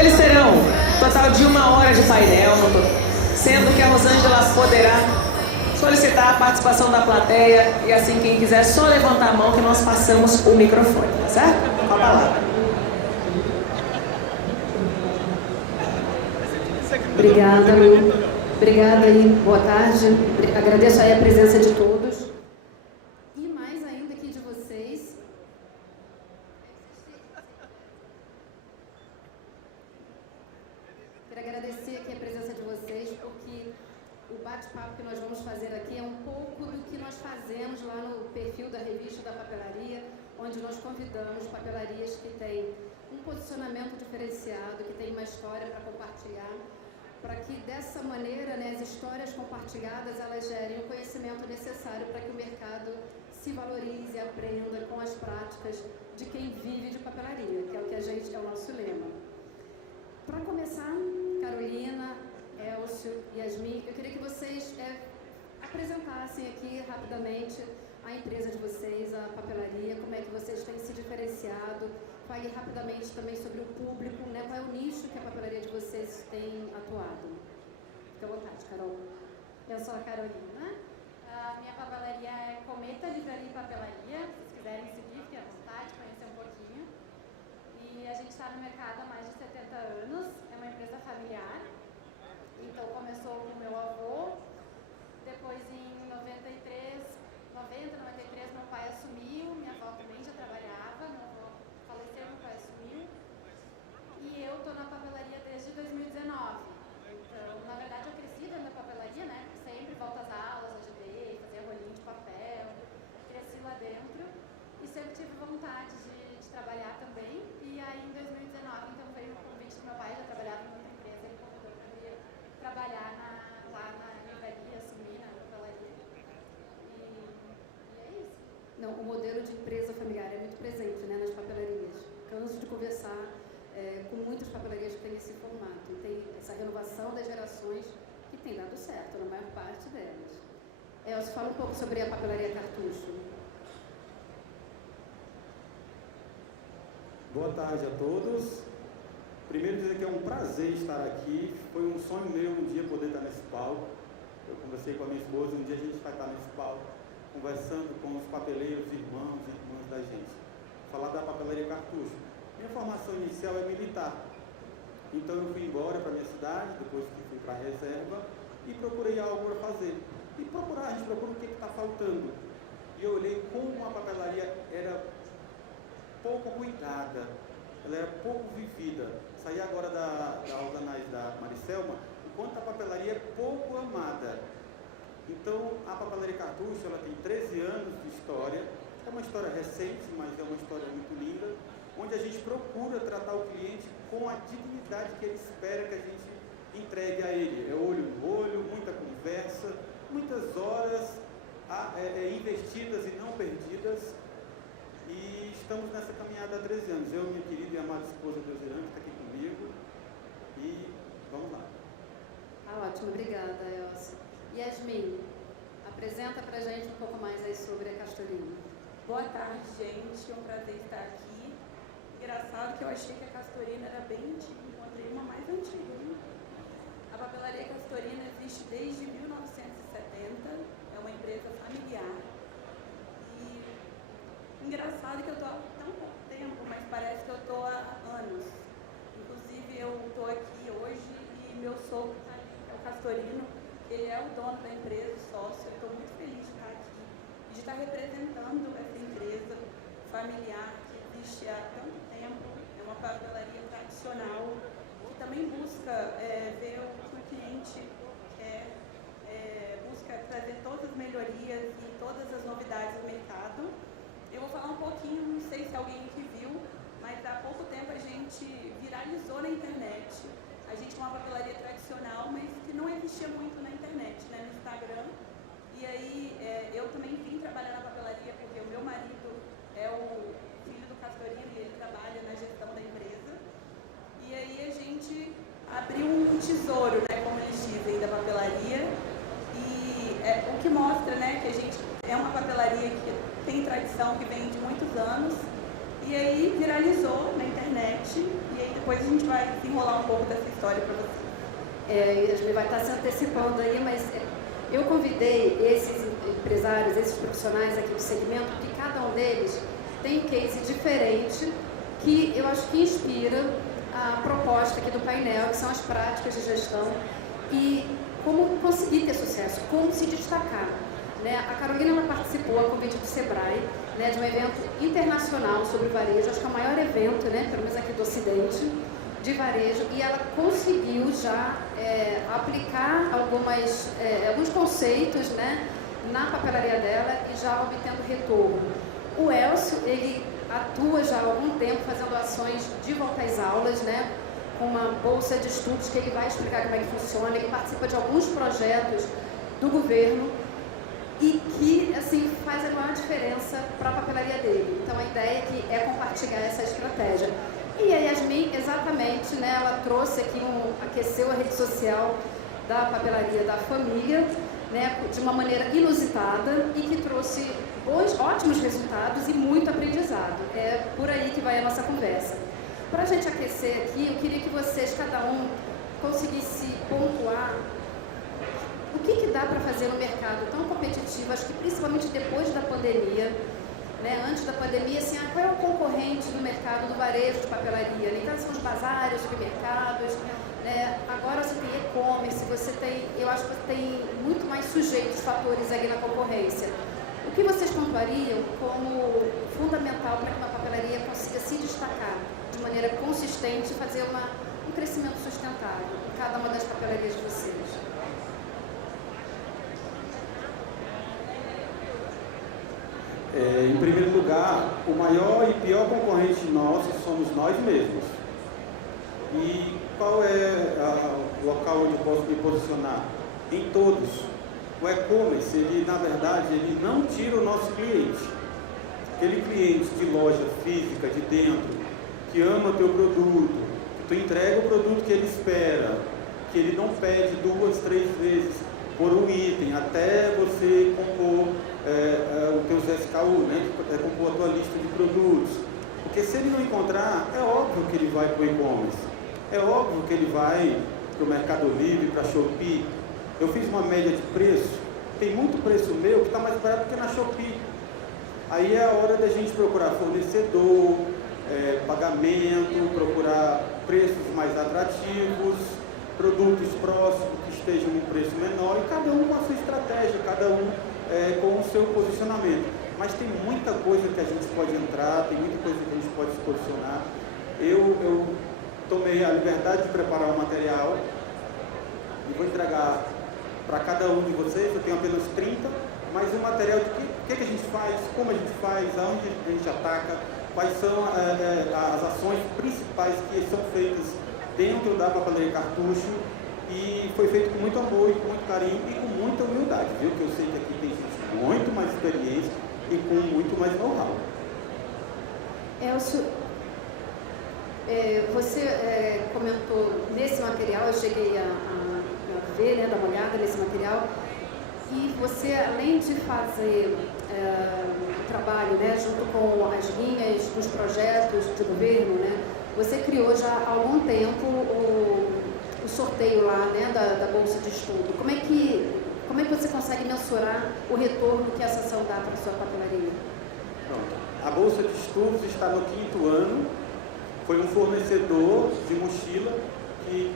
Eles terão total de 1 hora de painel, sendo que a Rosângela poderá solicitar a participação da plateia e assim quem quiser só levantar a mão que nós passamos o microfone, tá certo? Com a palavra. Obrigada, Lu. Obrigada aí, boa tarde. Agradeço aí a presença de todos. E mais ainda aqui de vocês. Quero agradecer aqui a presença de vocês, porque o bate-papo que nós vamos fazer aqui é um pouco do que nós fazemos lá no perfil da revista da papelaria, onde nós convidamos papelarias que têm um posicionamento diferenciado, que têm uma história para compartilhar, para que dessa maneira, né, as histórias compartilhadas, elas gerem o conhecimento necessário para que o mercado se valorize, aprenda com as práticas de quem vive de papelaria, que é o que é o nosso lema. Para começar, Carolina, Elcio, Yasmin, eu queria que vocês apresentassem aqui rapidamente a empresa de vocês, a papelaria, como é que vocês têm se diferenciado. Fale rapidamente também sobre o público, né? Qual é o nicho que a papelaria de vocês tem atuado. Fique à vontade, Carol. Eu sou a Carolina. A minha papelaria é Cometa Livraria e Papelaria. Se vocês quiserem seguir, fiquem à vontade, conhecer um pouquinho. E a gente está no mercado há mais de 70 anos. É uma empresa familiar. Então começou com o meu avô. Depois em 93, meu pai assumiu. Minha avó também já trabalhava. Meu avô faleceu, meu pai assumiu. E eu estou na papelaria desde 2019. Então, na verdade, eu cresci dentro da papelaria, né? Sempre volto às aulas, ajudei, fazia rolinho de papel, cresci lá dentro. E sempre tive vontade de trabalhar também. E aí, em 2019, então, veio o convite do meu pai, já trabalhava em outra empresa, ele convidou para vir trabalhar lá na livraria, assumir na papelaria. E é isso. Não, o modelo de empresa familiar é muito presente, né, nas papelarias. Canso de conversar com muitas papelarias que têm esse formato. E tem essa renovação das gerações que tem dado certo, na maior parte delas. Elcio, fala um pouco sobre a papelaria Cartucho. Boa tarde a todos. Primeiro dizer que é um prazer estar aqui. Foi um sonho meu um dia poder estar nesse palco. Eu conversei com a minha esposa, um dia a gente vai estar nesse palco, conversando com os papeleiros, irmãos e irmãs da gente. Falar da papelaria Cartucho. Minha formação inicial é militar. Então eu fui embora para a minha cidade, depois que fui para a reserva, e procurei algo para fazer. E a gente procura o que está faltando. E eu olhei como a papelaria era pouco cuidada, ela era pouco vivida. Saí agora da aula da Maricelma, enquanto a papelaria é pouco amada. Então, a papelaria Cartucho, ela tem 13 anos de história, é uma história recente, mas é uma história muito linda, onde a gente procura tratar o cliente com a dignidade que ele espera que a gente entregue a ele. É olho no olho, muita conversa, muitas horas investidas e não perdidas. E estamos nessa caminhada há 13 anos. Eu, minha querida e amada esposa Deusirane, que está aqui comigo. E vamos lá. Ótimo, obrigada, Elcio. Yasmin, apresenta pra gente um pouco mais aí sobre a Castorina. Boa tarde, gente. É um prazer estar aqui. Engraçado que eu achei que a Castorina era bem antiga. Encontrei uma mais antiga, né? A papelaria Castorina existe desde 1970. É uma empresa familiar. Engraçado que eu estou há tão pouco tempo, mas parece que eu estou há anos. Inclusive, eu estou aqui hoje e meu sogro está ali, é o Castorino, ele é o dono da empresa, o sócio. Eu estou muito feliz de estar aqui e de estar representando essa empresa familiar que existe há tanto tempo. É uma papelaria tradicional que também busca ver o que o cliente quer, busca trazer todas as melhorias e todas as novidades do mercado. Eu vou falar um pouquinho, não sei se alguém aqui viu, mas há pouco tempo a gente viralizou na internet. A gente é uma papelaria tradicional, mas que não existia muito na internet, né, no Instagram. E aí eu também vim trabalhar na papelaria porque o meu marido é o filho do Castorino e ele trabalha na gestão da empresa. E aí a gente abriu um tesouro, né, como eles dizem, da papelaria. E o que mostra, né, que a gente é uma papelaria que tem tradição, que vem de muitos anos, e aí viralizou na internet, e aí depois depois a gente vai desenrolar um pouco dessa história para vocês. Yasmin vai estar se antecipando aí, mas eu convidei esses empresários, esses profissionais aqui do segmento, porque cada um deles tem um case diferente que eu acho que inspira a proposta aqui do painel, que são as práticas de gestão e como conseguir ter sucesso, como se destacar. Né? A Carolina ela participou, a convite do Sebrae, né, de um evento internacional sobre varejo, acho que é o maior evento, né, pelo menos aqui do Ocidente, de varejo, e ela conseguiu já aplicar alguns conceitos, né, na papelaria dela e já obtendo retorno. O Elcio, ele atua já há algum tempo fazendo ações de volta às aulas, né, com uma bolsa de estudos que ele vai explicar como é que funciona, ele participa de alguns projetos do governo e que, assim, faz a maior diferença para a papelaria dele. Então, a ideia aqui é compartilhar essa estratégia. E a Yasmin, exatamente, né, ela trouxe aqui, aqueceu a rede social da papelaria da família, né, de uma maneira inusitada e que trouxe ótimos resultados e muito aprendizado. É por aí que vai a nossa conversa. Para a gente aquecer aqui, eu queria que vocês, cada um, conseguisse pontuar o que dá para fazer no mercado tão competitivo, acho que principalmente depois da pandemia, né? Antes da pandemia, assim, qual é o concorrente do mercado do varejo de papelaria? Né? Quais são os bazares, supermercados? Né? Agora você tem e-commerce, eu acho que você tem muito mais sujeitos, fatores ali na concorrência. O que vocês pontuariam como fundamental para que uma papelaria consiga se destacar de maneira consistente e fazer um crescimento sustentável em cada uma das papelarias de vocês? Em primeiro lugar, o maior e pior concorrente nosso somos nós mesmos. E qual é o local onde eu posso me posicionar? Em todos. O e-commerce, ele, na verdade, ele não tira o nosso cliente. Aquele cliente de loja física, de dentro, que ama teu produto, que tu entrega o produto que ele espera, que ele não pede 2, 3 vezes por um item, até você compor o teu SKU, né? Compor a tua lista de produtos. Porque se ele não encontrar, é óbvio que ele vai para o e-commerce. É óbvio que ele vai para o Mercado Livre, para a Shopee. Eu fiz uma média de preço, tem muito preço meu que está mais barato que na Shopee. Aí é a hora da gente procurar fornecedor, pagamento, procurar preços mais atrativos, produtos próximos que estejam em preço menor e cada um com a sua estratégia, cada um com o seu posicionamento. Mas tem muita coisa que a gente pode entrar, tem muita coisa que a gente pode se posicionar. Eu tomei a liberdade de preparar o material e vou entregar para cada um de vocês. Eu tenho apenas 30, mas o material de o que a gente faz, como a gente faz, aonde a gente ataca, quais são as ações principais que são feitas dentro da papelaria Cartucho, e foi feito com muito amor, e com muito carinho e com muita humildade, viu? Que eu sei que aqui tem gente com muito mais experiência e com muito mais know-how. Elcio, você comentou nesse material, eu cheguei a ver, né, dar uma olhada nesse material, e você, além de fazer o trabalho, né, junto com as linhas dos projetos de governo, né, você criou já há algum tempo o sorteio lá, né, da Bolsa de Estudo. Como é que você consegue mensurar o retorno que essa ação dá para a sua papelaria? Pronto. A Bolsa de Estudos está no 5º ano. Foi um fornecedor de mochila que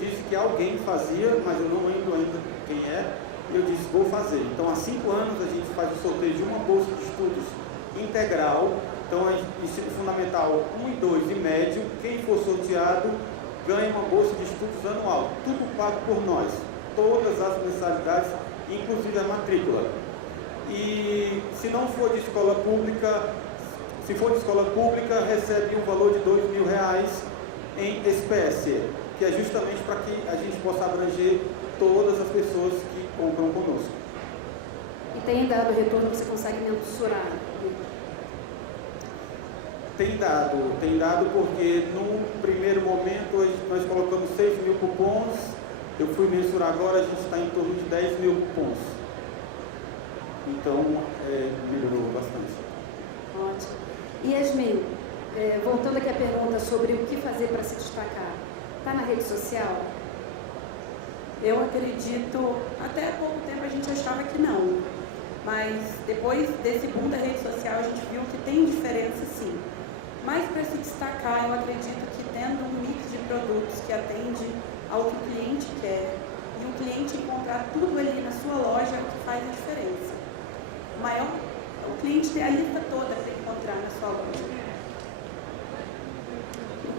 disse que alguém fazia, mas eu não lembro ainda quem é. Eu disse, vou fazer. Então, há 5 anos a gente faz o sorteio de uma Bolsa de Estudos integral. Então, ensino fundamental 1 e 2 e médio, quem for sorteado ganha uma bolsa de estudos anual, tudo pago por nós, todas as mensalidades, inclusive a matrícula. E se não for de escola pública, se for de escola pública, recebe um valor de R$2.000 em espécie, que é justamente para que a gente possa abranger todas as pessoas que compram conosco. E tem dado retorno que você consegue mensurar? Tem dado porque no primeiro momento nós colocamos 6.000 cupons, eu fui mensurar agora, a gente está em torno de 10.000 cupons. Então, melhorou bastante. Ótimo. E Yasmin, voltando aqui à pergunta sobre o que fazer fazer para se destacar? Está na rede social? Eu acredito, até há pouco tempo a gente achava que não, mas depois desse boom da rede social a gente viu que tem diferença sim. Mas para se destacar, eu acredito que tendo um mix de produtos que atende ao que o cliente quer e o cliente encontrar tudo ali na sua loja é o que faz a diferença. O cliente tem a lista toda para encontrar na sua loja.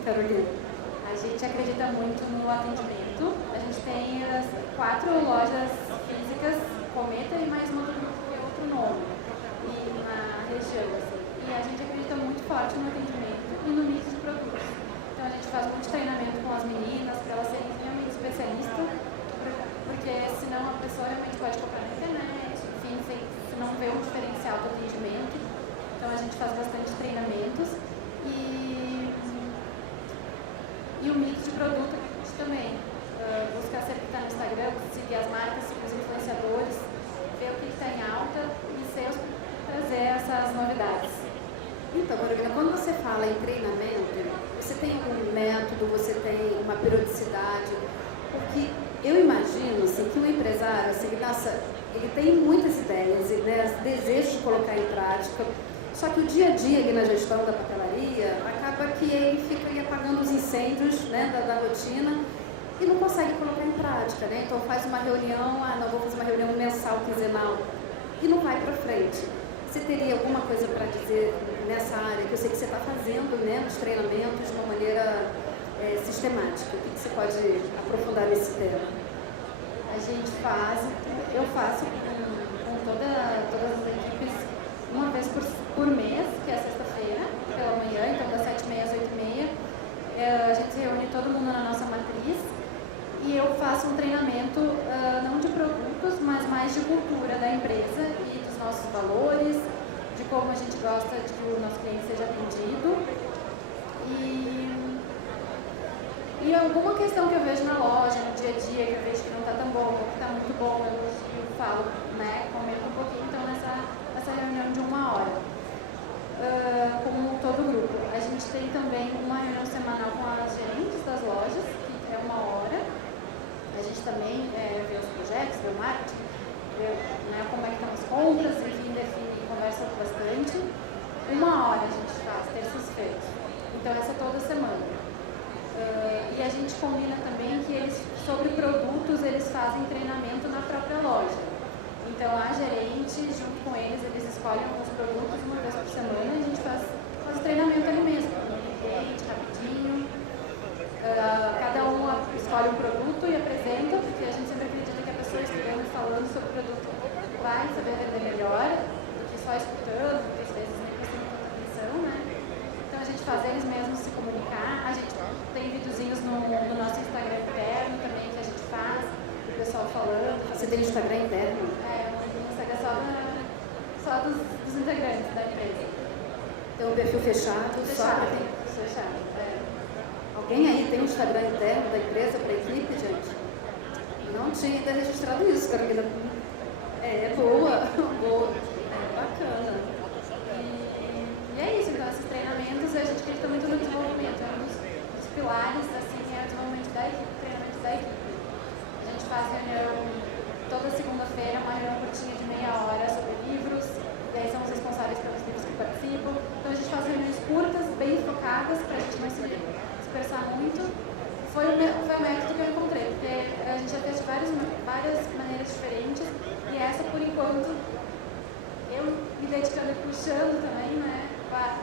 Carolina? A gente acredita muito no atendimento. A gente tem as 4 lojas físicas, Cometa e mais uma que é outro nome, e na região. Assim. E a gente acredita muito forte no atendimento e no mix de produtos. Então a gente faz muito treinamento com as meninas para elas serem realmente especialistas, porque senão a pessoa realmente pode comprar na internet, enfim, se não vê um diferencial do atendimento. Então a gente faz bastante treinamentos e o mix de produto a gente também busca sempre estar no Instagram, seguir as marcas, seguir os influenciadores, ver o que está em alta e trazer essas novidades. Então, Carolina, quando você fala em treinamento, você tem algum método, você tem uma periodicidade? Porque eu imagino assim, que o empresário, assim, ele tem muitas ideias, né, desejos de colocar em prática, só que o dia a dia ali na gestão da papelaria, acaba que ele fica aí apagando os incêndios, né, da rotina e não consegue colocar em prática, né? Então faz uma reunião, não, vou fazer uma reunião mensal, quinzenal, e não vai para frente. Você teria alguma coisa para dizer nessa área, que eu sei que você está fazendo, né, os treinamentos de uma maneira sistemática? O que você pode aprofundar nesse tema? A gente eu faço com todas as equipes uma vez por mês, que é sexta-feira, pela manhã, então das 7h30 às 8h30. A gente se reúne todo mundo na nossa matriz e eu faço um treinamento não de produtos, mas mais de cultura da empresa e dos nossos valores, de como a gente gosta de que o nosso cliente seja atendido. E alguma questão que eu vejo na loja, no dia a dia, que eu vejo que não está tão bom, ou que está muito bom, eu falo, né, comento um pouquinho, então nessa reunião de 1 hora, com todo o grupo. A gente tem também uma reunião semanal com as gerentes das lojas, que é 1 hora. A gente também vê os projetos, vê o marketing, vê, né, como é que estão as compras, enfim, define, conversa bastante. 1 hora a gente faz, terças-feiras. Então essa é toda semana. E a gente combina também que sobre produtos, eles fazem treinamento na própria loja. Então a gerente, junto com eles escolhem alguns produtos uma vez por semana e a gente faz treinamento ali mesmo, com o cliente, rapidinho. Cada um escolhe um produto e apresenta, porque a gente sempre acredita que a pessoa estudando e falando sobre o produto vai saber vender melhor do que só escutando, porque às vezes nem prestando tanta atenção, né? Então a gente faz eles mesmos se comunicar. A gente tem videozinhos no nosso Instagram interno também que a gente faz, o pessoal falando. Você tem Instagram interno? Um Instagram só dos integrantes da empresa. Então o perfil fechado. Fechado. Alguém aí tem um Instagram interno da empresa para a equipe, gente? Não tinha ainda registrado isso, Carolina. Boa. Bacana. E é isso, então esses treinamentos a gente acredita muito no desenvolvimento, é um dos pilares, assim, é o desenvolvimento da equipe, o treinamento da equipe. A gente faz reunião toda segunda-feira, uma reunião curtinha de meia hora sobre livros, e aí são os responsáveis pelos livros que participam. Então a gente faz reuniões curtas, bem focadas, para a gente não se dispersar muito. Foi o método que eu encontrei, porque a gente já fez de várias maneiras diferentes, e essa, por enquanto, eu me dedicando e puxando também, né,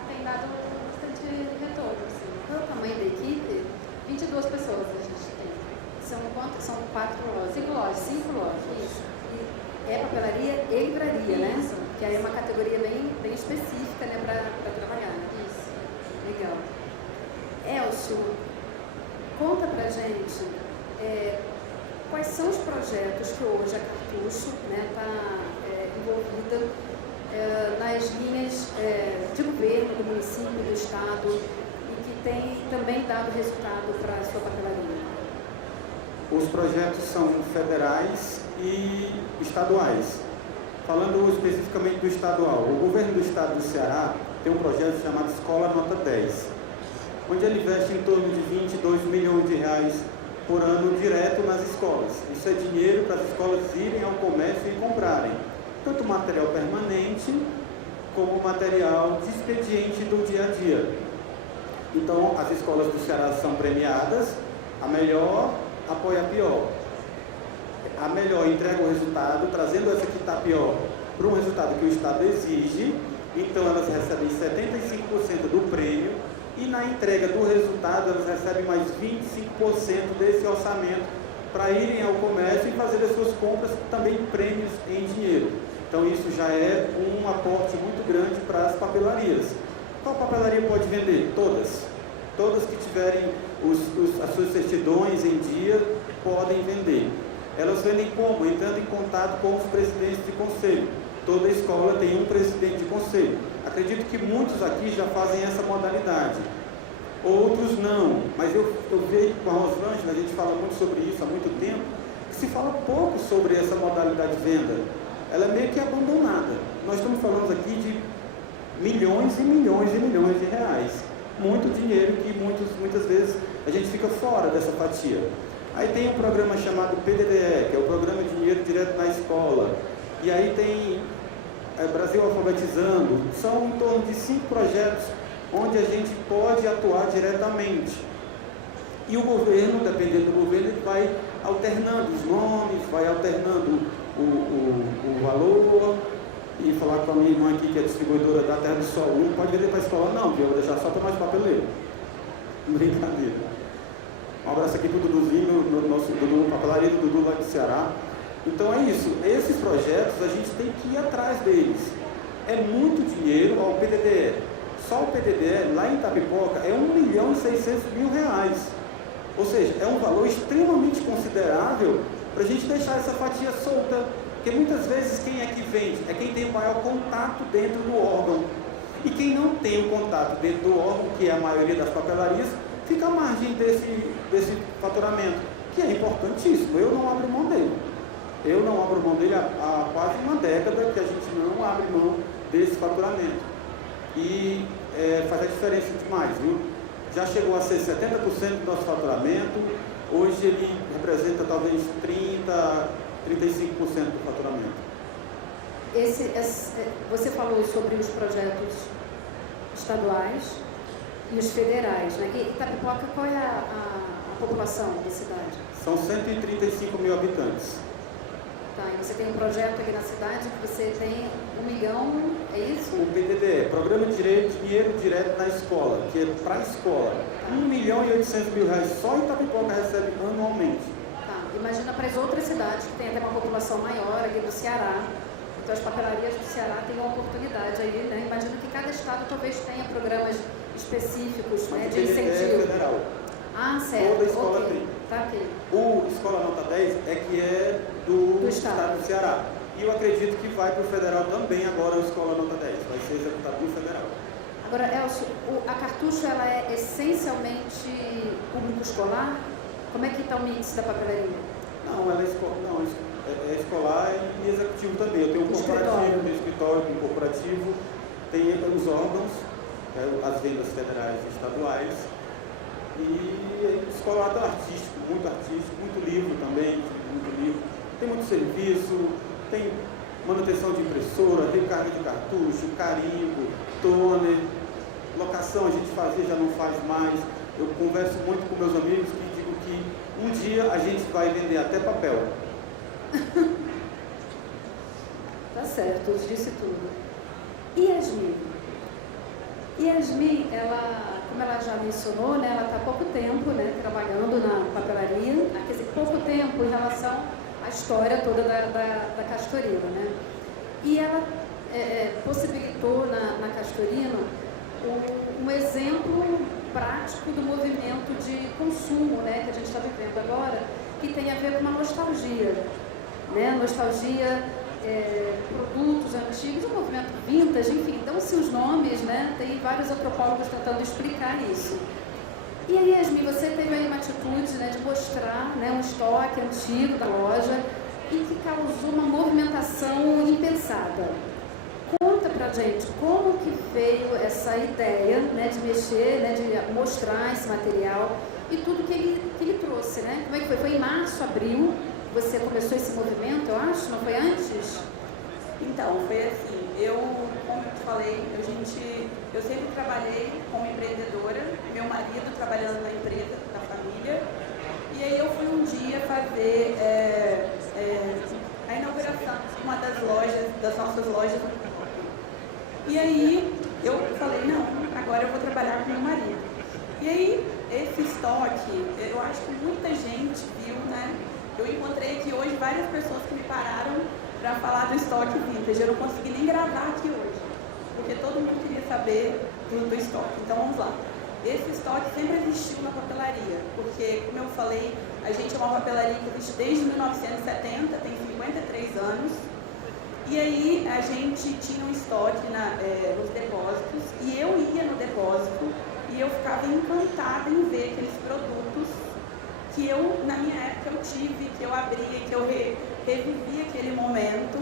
tem dado bastante retorno. Assim. Qual é o tamanho da equipe? 22 pessoas a gente tem. São quantas? São 4 lojas? 5 lojas. 5 lojas. Isso. E é papelaria e livraria, né? Isso. Que aí é uma categoria bem específica, né, para trabalhar. Isso. Legal. Elcio, conta pra gente quais são os projetos que hoje a Cartucho está envolvida nas linhas de governo do município, do estado, e que tem também dado resultado para a sua papelaria. Os projetos são federais e estaduais. Falando especificamente do estadual, o governo do estado do Ceará tem um projeto chamado Escola Nota 10, onde ele investe em torno de 22 milhões de reais por ano direto nas escolas. Isso é dinheiro para as escolas irem ao comércio e comprarem tanto material permanente como material de expediente do dia a dia. Então, as escolas do Ceará são premiadas, a melhor apoia a pior. A melhor entrega o resultado, trazendo essa que está pior para um resultado que o Estado exige, então elas recebem 75% do prêmio, e na entrega do resultado elas recebem mais 25% desse orçamento para irem ao comércio e fazer as suas compras, também prêmios em dinheiro. Então isso já é um aporte muito grande para as papelarias. Qual papelaria pode vender? Todas. Todas que tiverem as suas certidões em dia podem vender. Elas vendem como? Entrando em contato com os presidentes de conselho. Toda escola tem um presidente de conselho. Acredito que muitos aqui já fazem essa modalidade. Outros não. Mas eu vejo com a Rosângela, a gente fala muito sobre isso há muito tempo, que se fala pouco sobre essa modalidade de venda. Ela é meio que abandonada. Nós estamos falando aqui de milhões e milhões e milhões de reais. Muito dinheiro que muitas vezes a gente fica fora dessa fatia. Aí tem um programa chamado PDDE, que é o Programa de Dinheiro Direto na Escola. E aí tem Brasil Alfabetizando. São em torno de 5 projetos onde a gente pode atuar diretamente. E o governo, dependendo do governo, ele vai alternando os nomes, vai alternando o valor. E falar com a minha irmã aqui, que é distribuidora da Terra do Sol, não pode vender para a escola não, eu vou deixar só para mais papeleiro. Brincadeira. Um abraço aqui para o Duduzinho, nosso Dudu, papelaria do Dudu lá do Ceará. Então é isso, esses projetos a gente tem que ir atrás deles. É muito dinheiro, ó, o PDDE. Só o PDDE lá em Itapipoca é R$1.600.000. Ou seja, é um valor extremamente considerável para a gente deixar essa fatia solta. Porque muitas vezes quem é que vende? É quem tem o maior contato dentro do órgão. E quem não tem o contato dentro do órgão, que é a maioria das papelarias, fica à margem desse faturamento, que é importantíssimo. Eu não abro mão dele. Eu não abro mão dele há quase uma década que a gente não abre mão desse faturamento. E faz a diferença demais, viu? Já chegou a ser 70% do nosso faturamento, hoje ele representa talvez 35% do faturamento. Você falou sobre os projetos estaduais e os federais, né? E Itapipoca, qual é a população da cidade? São 135 mil habitantes. Tá, e você tem um projeto aqui na cidade que você tem 1 milhão, é isso? O PDDE, Programa de Dinheiro Direto na Escola, que é para a escola. Tá. R$1.800.000 só Itapipoca recebe anualmente. Tá, imagina para as outras cidades que tem até uma população maior aqui do Ceará. Então as papelarias do Ceará têm uma oportunidade aí, né? Imagino que cada estado talvez tenha programas específicos, né, de incentivo. É federal. Ah, certo. Toda escola okay. tem. Tá aqui. O Escola Nota 10 é que é do estado do Ceará. E eu acredito que vai para o federal também agora o Escola Nota 10. Vai ser executado no federal. Agora, Elcio, a Cartucho, ela é essencialmente público escolar? Como é que está o mix da papelaria? Não, ela é escolar e executivo também. Eu tenho um corporativo, tenho escritório, tenho corporativo, tem os órgãos, as vendas federais e estaduais. E escolar artístico, muito livro também, muito livro. Tem muito serviço, tem manutenção de impressora, recarga de cartucho, carimbo, toner, locação a gente fazia, já não faz mais. Eu converso muito com meus amigos que digo que um dia a gente vai vender até papel. Tá certo, disse tudo. E Yasmin, ela, como ela já mencionou, né, ela está há pouco tempo, né, trabalhando na papelaria, quer dizer, pouco tempo em relação à história toda da Castorino, né? E ela possibilitou na Castorino um exemplo prático do movimento de consumo, né, que a gente está vivendo agora, que tem a ver com uma nostalgia, né? Nostalgia, produtos antigos, o movimento vintage, enfim, dão-se os nomes, né? Tem vários antropólogos tentando explicar isso. E aí, Yasmin, você teve aí uma atitude, né, de mostrar, né, um estoque antigo da loja e que causou uma movimentação impensada. Conta pra gente como que veio essa ideia, né, de mexer, né, de mostrar esse material e tudo que ele trouxe, né? Como é que foi? Foi em março, abril, você começou esse movimento, eu acho, não foi antes? Então, foi assim, como eu te falei, eu sempre trabalhei como empreendedora, meu marido trabalhando na empresa, na família, e aí eu fui um dia fazer a inauguração de uma das nossas lojas. E aí eu falei, não, agora eu vou trabalhar com meu marido. E aí, esse estoque, eu acho que muita gente viu, né? Eu encontrei aqui hoje várias pessoas que me pararam para falar do estoque vintage. Eu não consegui nem gravar aqui hoje, porque todo mundo queria saber do estoque. Então vamos lá. Esse estoque sempre existiu na papelaria, porque, como eu falei, a gente é uma papelaria que existe desde 1970, tem 53 anos. E aí a gente tinha um estoque nos depósitos, e eu ia no depósito e eu ficava encantada em ver aqueles produtos que eu, na minha época, eu tive, que eu abria, que eu revivi aquele momento.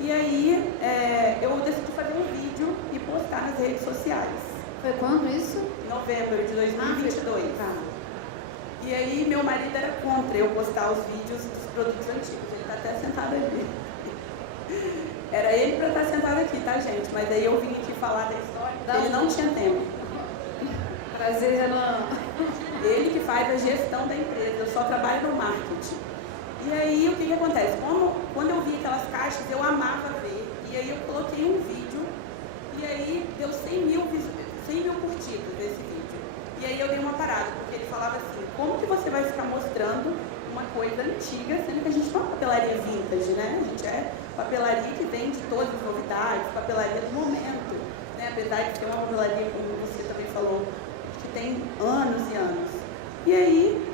E aí eu decidi fazer um vídeo e postar nas redes sociais. Foi quando isso? Novembro de 2022. E aí meu marido era contra eu postar os vídeos dos produtos antigos. Ele está até sentado ali. Era ele para estar sentado aqui, tá, gente? Mas aí eu vim aqui falar da história. Ele não tinha tempo. Prazer, Renan. Ele que faz a gestão da empresa, eu só trabalho no marketing. E aí o que acontece? Quando eu vi aquelas caixas, eu amava ver. E aí eu coloquei um vídeo, e aí deu 100 mil curtidas esse vídeo. E aí eu dei uma parada, porque ele falava assim, como que você vai ficar mostrando uma coisa antiga, sendo que a gente não é uma papelaria vintage, né? A gente é papelaria que vende todas as novidades, papelaria do momento, né? Apesar de ser uma papelaria, como você também falou, que tem anos e anos. E aí,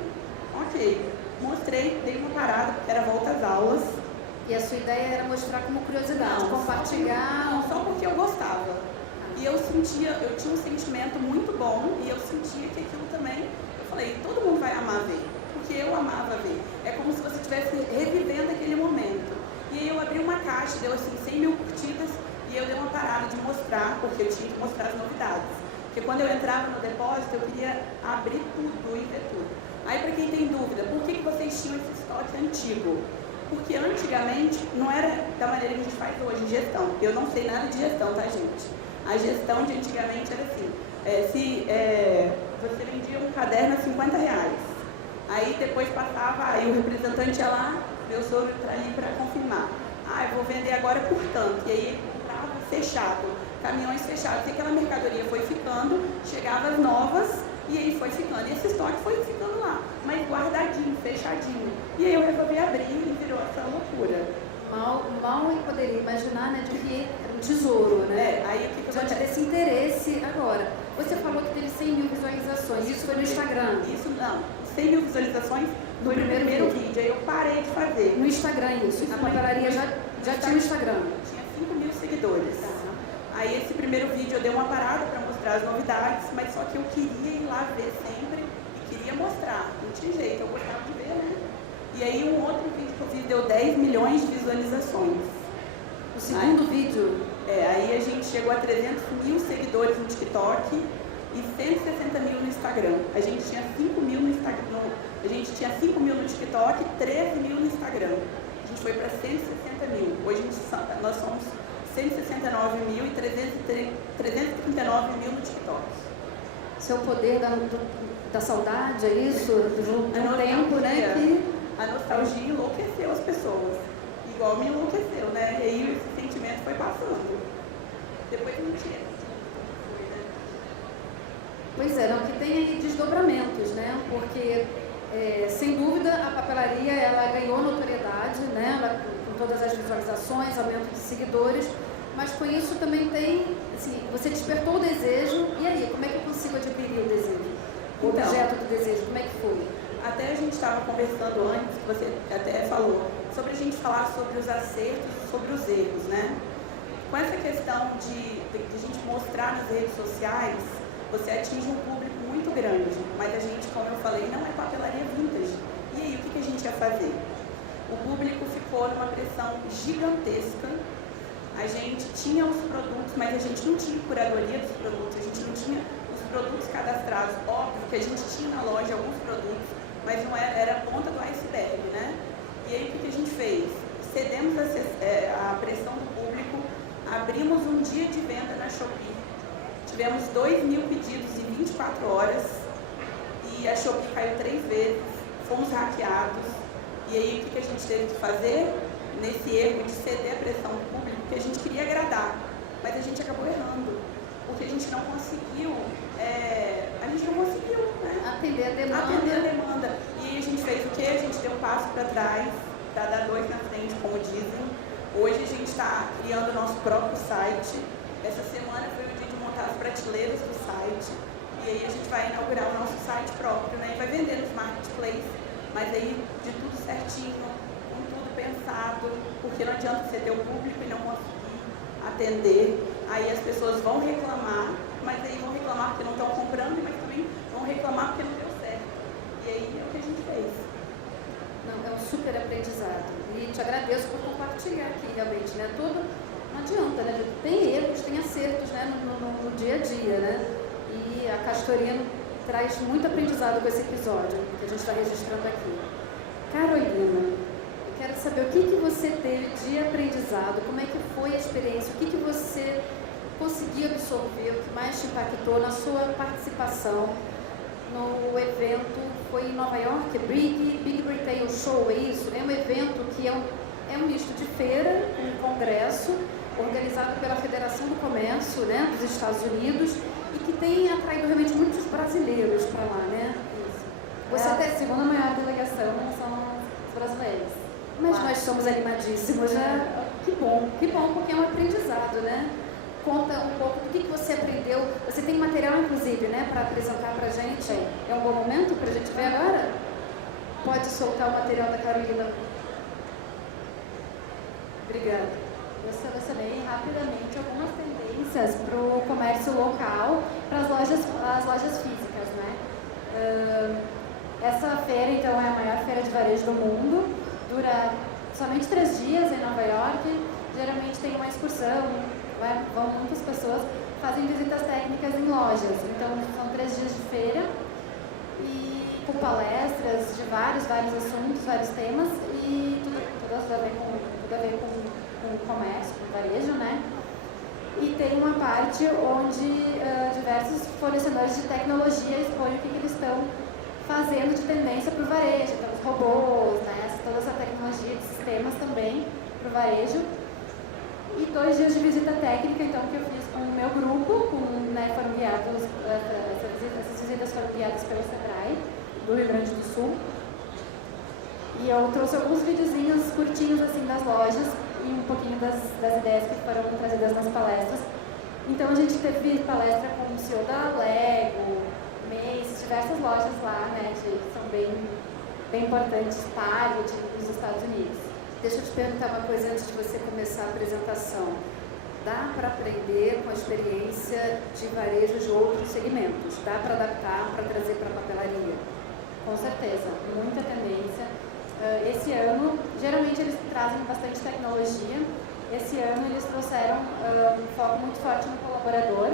ok, mostrei, dei uma parada, porque era volta às aulas. E a sua ideia era mostrar como curiosidade, Não, compartilhar? Só porque eu gostava. E eu tinha um sentimento muito bom, e eu sentia que aquilo também, eu falei, todo mundo vai amar ver, porque eu amava ver. É como se você estivesse revivendo aquele momento. E aí eu abri uma caixa, deu assim 100 mil curtidas, e eu dei uma parada de mostrar, porque eu tinha que mostrar as novidades. Porque quando eu entrava no depósito, eu queria abrir tudo e ver tudo. Aí, para quem tem dúvida, por que vocês tinham esse estoque antigo? Porque antigamente não era da maneira que a gente faz hoje, gestão. Eu não sei nada de gestão, tá, gente? A gestão de antigamente era assim, você vendia um caderno a R$50, aí depois passava, aí o representante ia lá, meu sogro está ali para confirmar. Eu vou vender agora por tanto, e aí ele comprava fechado, caminhões fechados, e aquela mercadoria foi ficando, chegava as novas, e aí foi ficando, e esse estoque foi ficando lá, mas guardadinho, fechadinho. E aí eu resolvi abrir e virou essa loucura. Mal eu poderia imaginar, né, de que era um tesouro, né? Aí o que diante desse interesse agora. Você falou que teve 100 mil visualizações, isso foi no Instagram? Isso não, 100 mil visualizações no primeiro vídeo, aí eu parei de fazer. No Instagram isso, a papelaria já tinha o Instagram? Tinha 5 mil seguidores. Aí esse primeiro vídeo eu dei uma parada para mostrar as novidades, mas só que eu queria ir lá ver sempre e queria mostrar, não tinha jeito, eu gostava de ver, né? E aí um outro vídeo que eu fiz deu 10 milhões de visualizações. O segundo vídeo? Aí a gente chegou a 300 mil seguidores no TikTok e 160 mil no Instagram. A gente tinha 5 mil no Instagram, a gente tinha 5 mil no TikTok e 13 mil no Instagram. A gente foi para 160 mil. Hoje nós somos 169 mil e 339 mil no TikTok. Seu poder da saudade, é isso? Do tempo, né? Que... A nostalgia enlouqueceu as pessoas. Igual me enlouqueceu, né? E aí esse sentimento foi passando. Depois não tinha. Pois é, não, que tem aí desdobramentos, né? Porque, sem dúvida, a papelaria, ela ganhou notoriedade, né? Ela, com todas as visualizações, aumento de seguidores, mas com isso também tem, assim, você despertou o desejo, e aí, como é que eu consigo adquirir o desejo? O objeto do desejo, como é que foi? Até a gente estava conversando antes, que você até falou, sobre a gente falar sobre os acertos e sobre os erros, né? Com essa questão de a gente mostrar nas redes sociais, você atinge um público muito grande, mas a gente, como eu falei, não é papelaria vintage. E aí, o que a gente ia fazer? O público ficou numa pressão gigantesca. a gente tinha os produtos, mas a gente não tinha curadoria dos produtos, a gente não tinha os produtos cadastrados. Óbvio que a gente tinha na loja alguns produtos, mas não era a ponta do iceberg, né? E aí o que a gente fez? Cedemos a pressão do público, abrimos um dia de venda na Shopee. Tivemos 2.000 pedidos em 24 horas e a Shopee caiu 3 vezes, fomos hackeados. E aí o que a gente teve que fazer? Nesse erro de ceder a pressão do público, porque a gente queria agradar, mas a gente acabou errando, porque a gente não conseguiu, né? Atender a demanda. Atender a demanda. E aí a gente fez o quê? A gente deu um passo para trás, para dar 2 na frente, como dizem. Hoje a gente está criando o nosso próprio site. Essa semana foi o dia de montar as prateleiras do site. E aí a gente vai inaugurar o nosso site próprio, né? E vai vender nos marketplaces, mas aí de tudo certinho, com tudo pensado, porque não adianta você ter o público e não conseguir atender. Aí as pessoas vão reclamar, mas aí vão reclamar porque não estão comprando, mas também vão reclamar porque não deu certo. E aí é o que a gente fez. Não, é um super aprendizado. E te agradeço por compartilhar aqui, realmente, né? Tudo não adianta, né? Tem erros, tem acertos, né? No dia a dia, né? E a Castorino traz muito aprendizado com esse episódio que a gente está registrando aqui. Carolina, eu quero saber o que você teve de aprendizado, como é que foi a experiência, o que você conseguiu absorver, o que mais te impactou na sua participação no evento. Foi em Nova York, Big Retail Show, é isso? É um evento que é um misto de feira, um congresso, organizado pela Federação do Comércio, né, dos Estados Unidos, e que tem atraído realmente muitos brasileiros para lá, né? Isso. Você a segunda maior delegação são os brasileiros. Mas Lá. nós somos animadíssimos, né? Que bom, porque é um aprendizado, né? Conta um pouco do que você aprendeu. Você tem material, inclusive, né, para apresentar para a gente. Sim. É um bom momento para a gente ver agora? Pode soltar o material da Carolina. Obrigada. Eu selecionei rapidamente algumas tendências para o comércio local, para as lojas físicas, né? Essa feira, então, é a maior feira de varejo do mundo, dura somente 3 dias em Nova York, geralmente tem uma excursão, vão muitas pessoas, fazem visitas técnicas em lojas, então são 3 dias de feira, e com palestras de vários assuntos, vários temas, e tudo a ver com o comércio, com o varejo, né? E tem uma parte onde diversos fornecedores de tecnologia expõem o que eles estão fazendo de tendência para o varejo, então os robôs, né? Toda essa tecnologia de sistemas também para o varejo. E 2 dias de visita técnica, então, que eu fiz com o meu grupo, foram guiados, essas visitas foram guiadas pelo Sebrae, do Rio Grande do Sul. E eu trouxe alguns videozinhos curtinhos, assim, das lojas, e um pouquinho das ideias que foram trazidas nas palestras. Então a gente teve palestra com o CEO da Lego, Macy's, diversas lojas lá, né, que são bem importantes, Target, dos Estados Unidos. Deixa eu te perguntar uma coisa antes de você começar a apresentação. Dá para aprender com a experiência de varejo de outros segmentos? Dá para adaptar, para trazer para a papelaria? Com certeza, muita tendência. Esse ano, geralmente eles trazem bastante tecnologia. Esse ano eles trouxeram um foco muito forte no colaborador,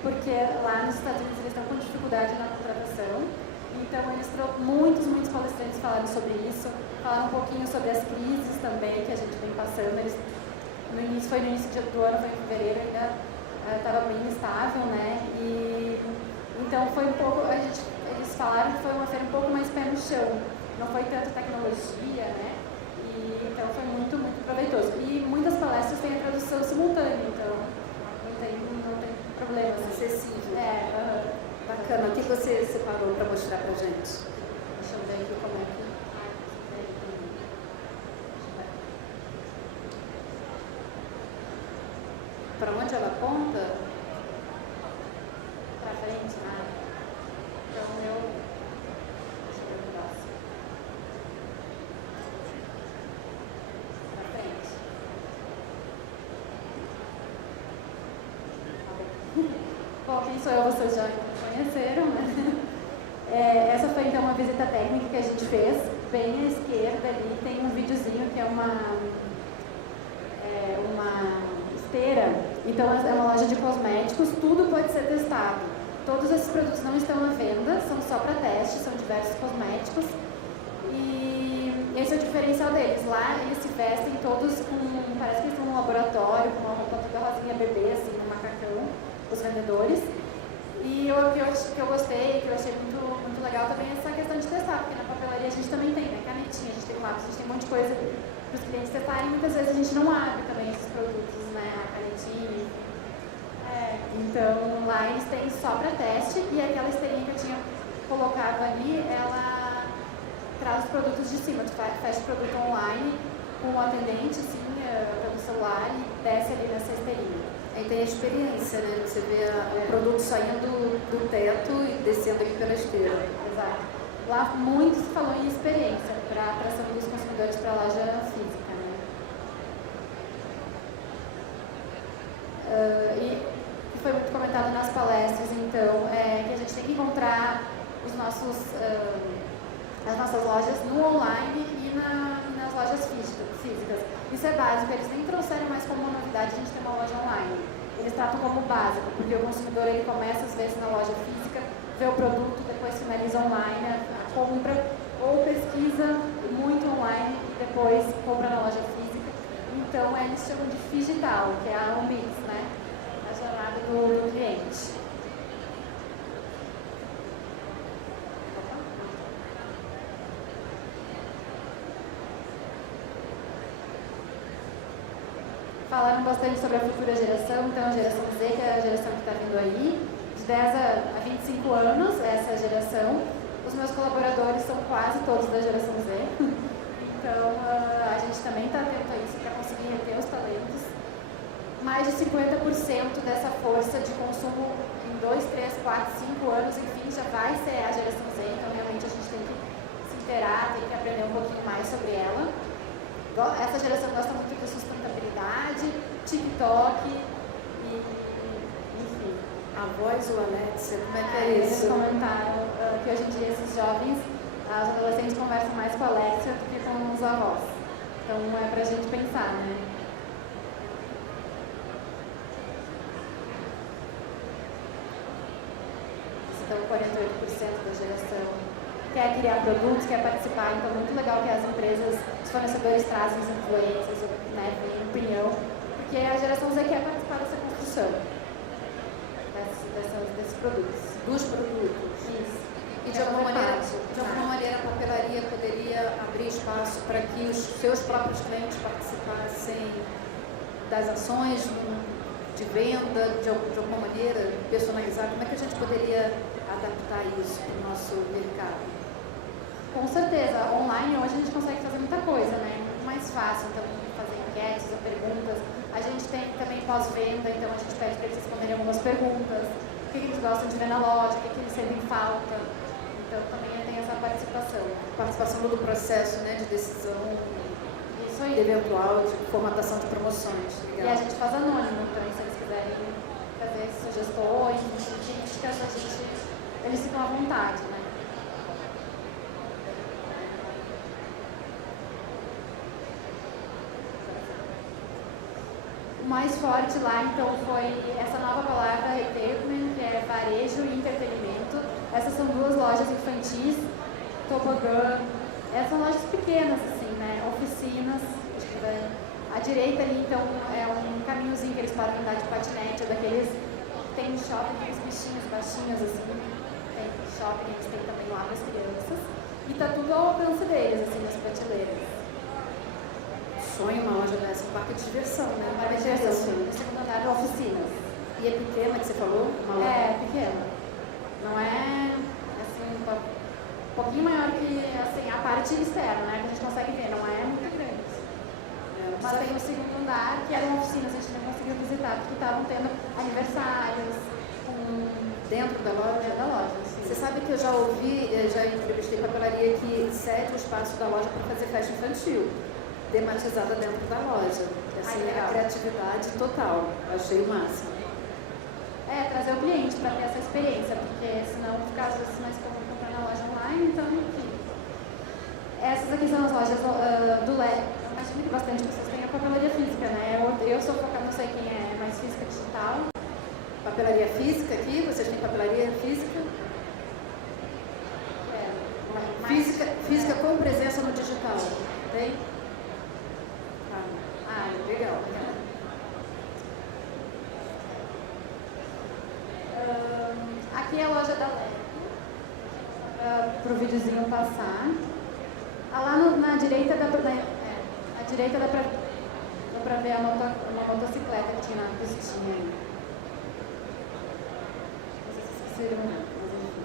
porque lá nos Estados Unidos eles estão com dificuldade na contratação. Então eles muitos palestrantes falaram sobre isso, falaram um pouquinho sobre as crises também que a gente vem passando. Foi no início do ano, foi em fevereiro, ainda estava bem instável, né? E então foi um pouco, eles falaram que foi uma feira um pouco mais pé no chão. Não foi tanta tecnologia, né? E então foi muito proveitoso. E muitas palestras têm a tradução simultânea, então não tem problema. Acessível. Bacana. O que você separou para mostrar pra gente? Deixa eu ver aqui como é que... Para onde ela aponta? Pra frente? Então deixa eu ver o próximo. Pra frente. Bom, quem sou eu, vocês já conheceram, né? Essa foi então uma visita técnica que a gente fez. Bem à esquerda ali tem um videozinho que é uma esteira, então é uma loja de cosméticos, tudo pode ser testado. Todos esses produtos não estão à venda, são só para teste, são diversos cosméticos. E esse é o diferencial deles. Lá eles se vestem todos com, parece que eles estão num laboratório, com uma roupa toda rosinha bebê, assim, no macacão, os vendedores. E o que eu gostei, que eu achei muito legal também é essa questão de testar, porque na papelaria a gente também tem, né, canetinha, a gente tem lápis, a gente tem um monte de coisa para os clientes testarem, e muitas vezes a gente não abre também esses produtos, né, a canetinha. Então lá eles têm só para teste, e aquela esteirinha que eu tinha colocado ali, ela traz os produtos de cima, tu fecha o produto online com o atendente, assim, pelo celular e desce ali nessa esteirinha. Aí tem a experiência, né? Você vê o produto saindo do teto e descendo aqui pela esteira. Exato. Lá muito se falou em experiência para a atração dos consumidores para a loja física, né? E foi muito comentado nas palestras, então, que a gente tem que encontrar as nossas lojas no online e nas lojas físicas. Isso é básico, eles nem trouxeram mais como uma novidade a gente ter uma loja online. Eles tratam como básico, porque o consumidor ele começa às vezes na loja física, vê o produto, depois finaliza online, compra ou pesquisa muito online e depois compra na loja física. Então eles chamam de digital, que é a mix, né? A jornada do cliente. Falaram bastante sobre a futura geração, então a geração Z, que é a geração que está vindo aí, de 10 a 25 anos, essa é a geração. Os meus colaboradores são quase todos da geração Z, então a gente também está atento a isso para conseguir reter os talentos. Mais de 50% dessa força de consumo em 2, 3, 4, 5 anos, enfim, já vai ser a geração Z, então realmente a gente tem que se inteirar, tem que aprender um pouquinho mais sobre ela. Essa geração gosta muito de sustentabilidade, TikTok e enfim. A voz ou a Alexa, como é que é Eles isso? comentaram que hoje em dia esses jovens, os adolescentes conversam mais com a Alexa do que com os avós. Então é pra gente pensar, né? Então 48% da geração quer criar produtos, quer participar, então muito legal que as empresas, os fornecedores trazem os influencers, né, tem opinião, porque a geração Z quer participar dessa construção, desses produtos. Dos produtos. Isso. E de alguma maneira a papelaria poderia abrir espaço para que os seus próprios clientes participassem das ações de venda, de alguma maneira, personalizar. Como é que a gente poderia adaptar isso para o nosso mercado? Com certeza, online hoje a gente consegue fazer muita coisa, né? Muito mais fácil, então fazer enquetes ou perguntas. A gente tem também pós-venda, então a gente pede para eles responderem algumas perguntas. O que eles gostam de ver na loja, o que eles sentem falta. Então também tem essa participação. Participação do processo, né, de decisão Isso aí. eventual, de formatação de promoções. Legal. E a gente faz anônimo, então se eles quiserem fazer sugestões, críticas, eles ficam à vontade, né? O mais forte lá, então, foi essa nova palavra, retailment, que é varejo e entretenimento. Essas são duas lojas infantis, tobogã. Essas são lojas pequenas, assim, né? Oficinas. À direita ali, então, é um caminhozinho que eles podem andar de patinete, ou daqueles... Tem no shopping, aqueles bichinhos baixinhos, assim. Tem shopping, eles têm também lá para as crianças. E tá tudo ao alcance deles, assim, nas prateleiras. Sonho uma loja dessa, um parque de diversão, né? Um parque de diversão. No segundo andar, oficinas. E é pequena, que você falou? Uma loja? É, pequena. Não é, assim, um pouquinho maior que, assim, a parte externa, né? Que a gente consegue ver, não é muito grande. Mas tem o segundo andar, que eram oficinas, a gente não conseguiu visitar, porque estavam tendo aniversários Dentro da loja? dentro da loja. Assim. Você sabe que eu já ouvi, já entrevistei papelaria que cede o espaço da loja para fazer festa infantil, tematizada dentro da loja. Assim, a criatividade total. Achei o máximo. Trazer o cliente para ter essa experiência, porque senão fica às vezes mais comum comprar na loja online, então enfim. Essas aqui são as lojas do LED. Eu imagino que bastante pessoas tenham papelaria física, né? Eu sou focada, não sei quem é mais física digital. Papelaria física aqui? Vocês têm papelaria física? Física com presença no digital, tem? Legal. Aqui é a loja da Lego, para o videozinho passar. Lá na direita dá para ver uma motocicleta que tinha na pistinha aí. Não sei se esqueceram, mas enfim.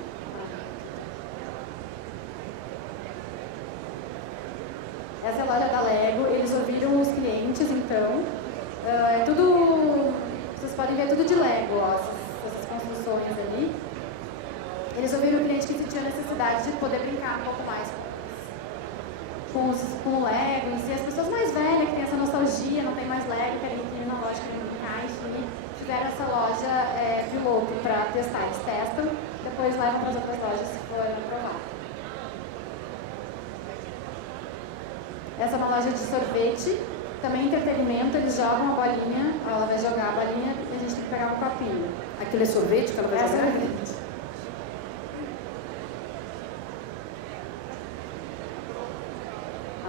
Essa é a loja da Lego, eles ouviram os clientes, então. É tudo. Vocês podem ver tudo de Lego, ó, essas construções ali. Eles ouviram o cliente que sentia necessidade de poder brincar um pouco mais com o Lego, em si. As pessoas mais velhas que têm essa nostalgia, não tem mais Lego, querem ir na loja, querem brincar, enfim, fizeram essa loja piloto para testar. Eles testam, depois levam para as outras lojas se for aprovado. Essa é uma loja de sorvete, também entretenimento, eles jogam a bolinha, ela vai jogar a bolinha e a gente tem que pegar um copinho. Aquilo é sorvete que ela vai jogar? Sorvete.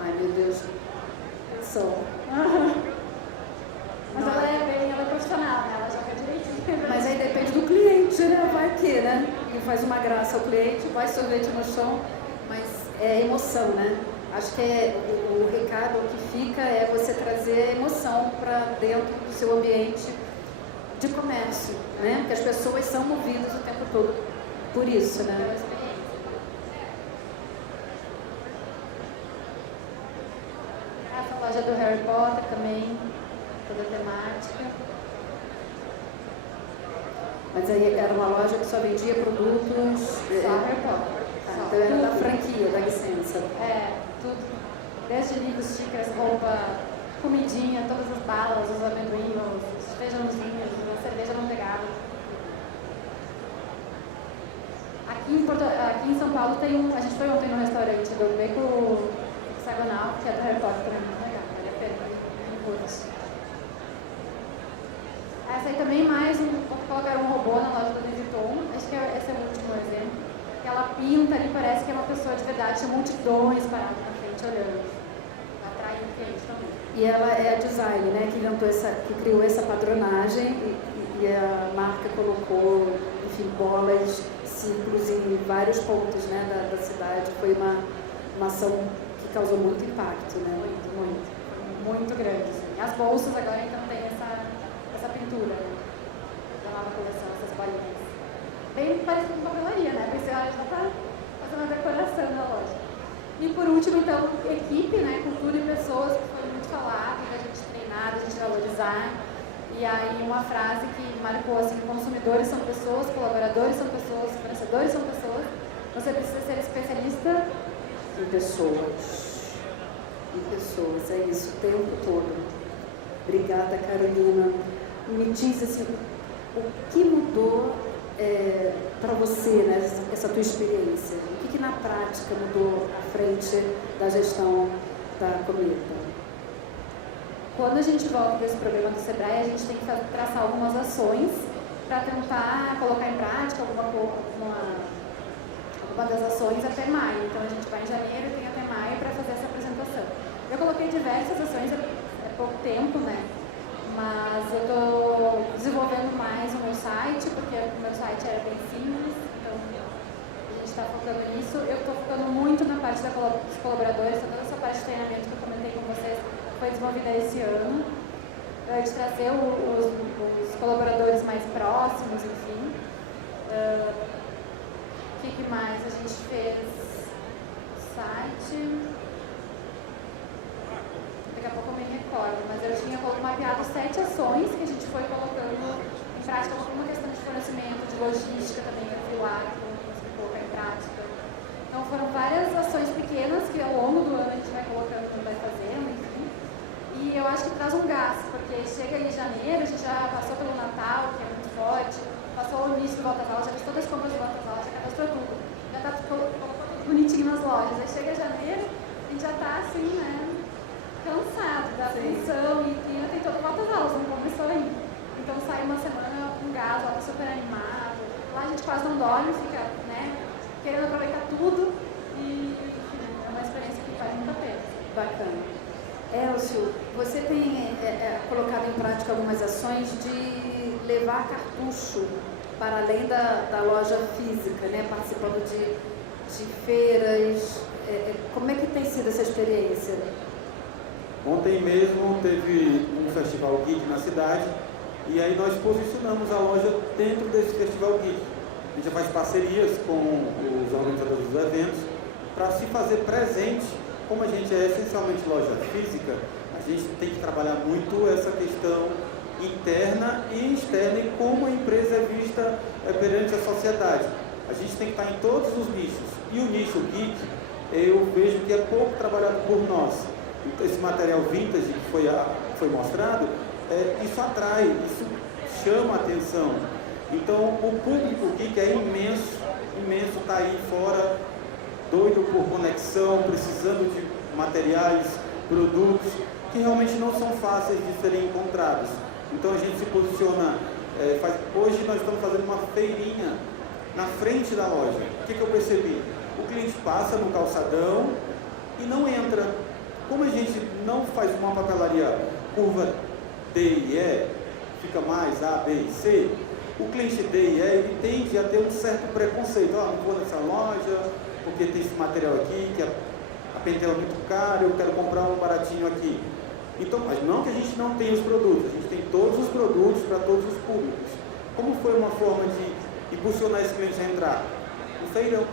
Ai, meu Deus. Sou. Mas ela é profissional, né? Ela joga direitinho. Mas aí depende do cliente, né? Vai que, né? Ele faz uma graça ao cliente, vai sorvete no chão, mas é emoção, né? Acho que o recado que fica é você trazer emoção para dentro do seu ambiente de comércio, né? Porque as pessoas são movidas o tempo todo por isso, né? Essa loja do Harry Potter também, toda temática. Mas aí era uma loja que só vendia produtos... Só Harry Potter. Então era da franquia, da licença. Tudo. Desde livros, xícaras, roupa, comidinha, todas as balas, os amendoim, os feijãozinhos, a cerveja não pegava. Aqui em São Paulo tem a gente foi ontem no restaurante do Beco Hexagonal, que é do Harry Potter também, muito legal, vale a pena, Essa aí também colocaram um robô na loja do Louis Vuitton, acho que esse é o último exemplo. Que ela pinta ali, parece que é uma pessoa de verdade, tinha multidões paradas na frente olhando. Atraindo o cliente também. E ela é a design, né, que criou essa padronagem e a marca colocou, enfim, bolas, círculos em vários pontos, né, da cidade. Foi uma ação que causou muito impacto, né? Muito grande. Assim. As bolsas agora então tem essa pintura, né, da nova coleção, essas bolinhas. Bem parecido com papelaria, né? Porque já está fazendo a decoração da loja. E por último, então, equipe, né? Cultura e pessoas, que foi muito falado, da gente treinar, da gente valorizar. E aí uma frase que marcou assim, consumidores são pessoas, colaboradores são pessoas, fornecedores são pessoas. Você precisa ser especialista em pessoas. Em pessoas, é isso, o tempo todo. Obrigada, Carolina. Me diz assim, o que mudou para você, né, essa tua experiência? O que na prática mudou à frente da gestão da Cometa? Quando a gente volta desse programa do Sebrae, a gente tem que traçar algumas ações para tentar colocar em prática alguma das ações até maio. Então a gente vai em janeiro e tem até maio para fazer essa apresentação. Eu coloquei diversas ações, é pouco tempo, né? Mas eu estou desenvolvendo mais o meu site, porque o meu site era bem simples, então a gente está focando nisso. Eu estou focando muito na parte dos colaboradores, toda essa parte de treinamento que eu comentei com vocês foi desenvolvida esse ano, de trazer os colaboradores mais próximos, enfim. O que mais a gente fez? Site... Daqui a pouco eu me recordo, mas eu tinha mapeado 7 ações que a gente foi colocando em prática, uma questão de fornecimento, de logística também, eu fui lá, que eu consegui colocar em prática. Então foram várias ações pequenas que ao longo do ano a gente vai colocando, vai fazendo, enfim. E eu acho que traz um gás, porque chega ali em janeiro, a gente já passou pelo Natal, que é muito forte, passou o início do Volta às Aulas, já fez todas as compras do Volta às Aulas, já cadastrou tudo, já está tudo bonitinho nas lojas. Aí chega janeiro, a gente já está assim, né? cansado da função e ainda tem quantas aulas, não começou ainda. Então sai uma semana com gás, lá tá super animado. Lá a gente quase não dorme, fica, né, querendo aproveitar tudo e enfim, é uma experiência que vale muito a pena. Bacana. Elcio, você tem colocado em prática algumas ações de levar cartucho para além da loja física, né? Participando de feiras. Como é que tem sido essa experiência? Ontem mesmo teve um Festival Geek na cidade e aí nós posicionamos a loja dentro desse Festival Geek. A gente já faz parcerias com os organizadores dos eventos para se fazer presente. Como a gente é essencialmente loja física, a gente tem que trabalhar muito essa questão interna e externa e como a empresa é vista perante a sociedade. A gente tem que estar em todos os nichos. E o nicho geek, eu vejo que é pouco trabalhado por nós. Esse material vintage que foi mostrado, isso atrai, isso chama a atenção. Então, o público geek é imenso, está aí fora, doido por conexão, precisando de materiais, produtos que realmente não são fáceis de serem encontrados. Então a gente se posiciona, hoje nós estamos fazendo uma feirinha na frente da loja. O que eu percebi? O cliente passa no calçadão e não entra. Como a gente não faz uma papelaria curva D e E, fica mais A, B e C, o cliente D e E ele tende a ter um certo preconceito. Não vou nessa loja porque tem esse material aqui, que a Pentel é muito cara, eu quero comprar um baratinho aqui. Então, mas não que a gente não tenha os produtos, a gente tem todos os produtos para todos os públicos. Como foi uma forma de impulsionar esse cliente a entrar? No feirão.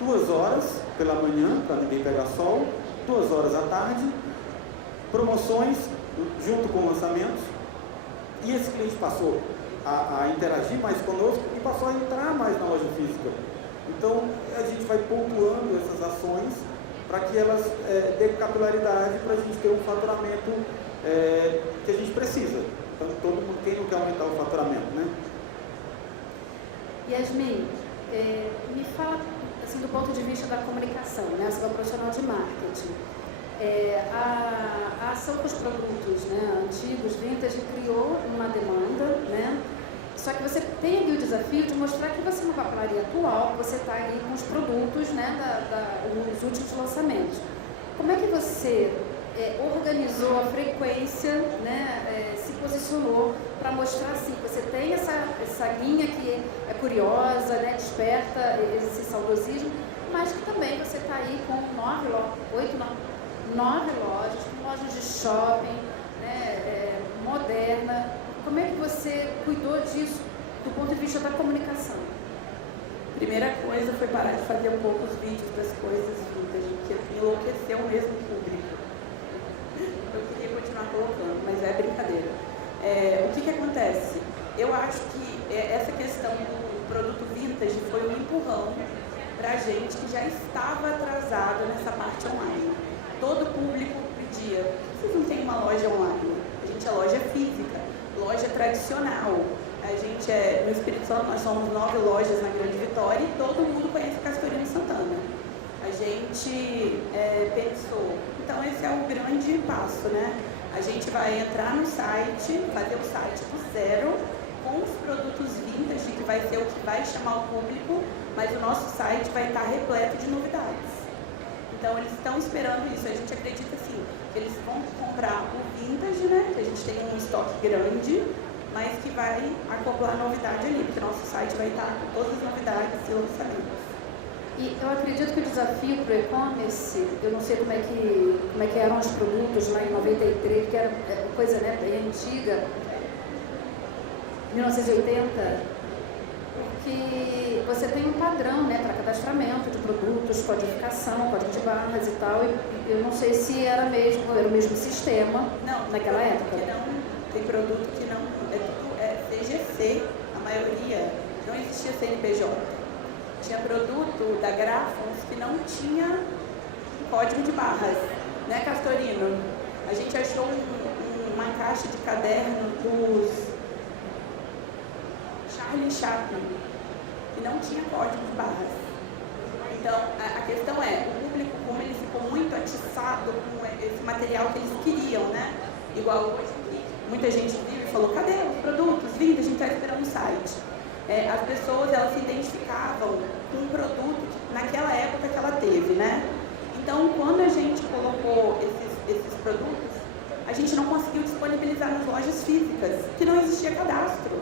2 horas pela manhã, para ninguém pegar sol, 2 horas à tarde, promoções junto com lançamentos, e esse cliente passou a interagir mais conosco e passou a entrar mais na loja física. Então, a gente vai pontuando essas ações para que elas dêem capilaridade para a gente ter um faturamento que a gente precisa. Então, todo mundo, quem não quer aumentar o faturamento, né? Yasmin, me fala, assim, do ponto de vista da comunicação, né? Você é uma profissional de marketing. A ação com os produtos, né, antigos, vintage, criou uma demanda, né? Só que você tem ali o desafio de mostrar que você é uma papelaria atual, que você está ali com os produtos, né, os últimos lançamentos. Como é que você organizou a frequência, né, se posicionou para mostrar assim, que você tem essa linha que é curiosa, né, desperta esse saudosismo, mas que também você está aí com 9 lojas, com lojas de shopping, né, moderna. Como é que você cuidou disso do ponto de vista da comunicação? Primeira coisa foi parar de fazer um pouco os vídeos das coisas vintage, que enlouqueceu o mesmo público. Eu queria continuar colocando, mas é brincadeira. O que acontece? Eu acho que essa questão do produto vintage foi um empurrão para a gente que já estava atrasado nessa parte online. Todo público pedia, vocês não têm uma loja online? A gente é loja física. Loja tradicional. A gente no Espírito Santo, nós somos 9 lojas na Grande Vitória e todo mundo conhece Castorino Santana. A gente pensou, então esse é o grande passo, né? A gente vai entrar no site, fazer o site do zero, com os produtos vintage, que vai ser o que vai chamar o público, mas o nosso site vai estar repleto de novidades. Então eles estão esperando isso, a gente acredita assim, que eles vão comprar o vintage, né, que a gente tem um estoque grande, mas que vai acoplar novidade ali, porque o nosso site vai estar com todas as novidades e lançamentos. E eu acredito que o desafio para o e-commerce, eu não sei como é que eram os produtos lá em 93, que era coisa, né, bem antiga, 1980, porque você tem um padrão, né, para cadastramento de produtos, codificação, código de barras e tal, e eu não sei se era o mesmo sistema naquela época. Tem produto que não, é CGC, a maioria, não existia CNPJ. Tinha produto da Grafons que não tinha código de barras, né, Castorino? A gente achou uma caixa de caderno dos Charlie Chaplin e não tinha código de barras. Então, a questão é, o público, como ele ficou muito atiçado com esse material que eles queriam, né? Igual hoje, muita gente viu e falou, cadê os produtos? Vindo, a gente está esperando o site. As pessoas, elas se identificavam com um produto naquela época que ela teve, né? Então, quando a gente colocou esses produtos, a gente não conseguiu disponibilizar nas lojas físicas, que não existia cadastro.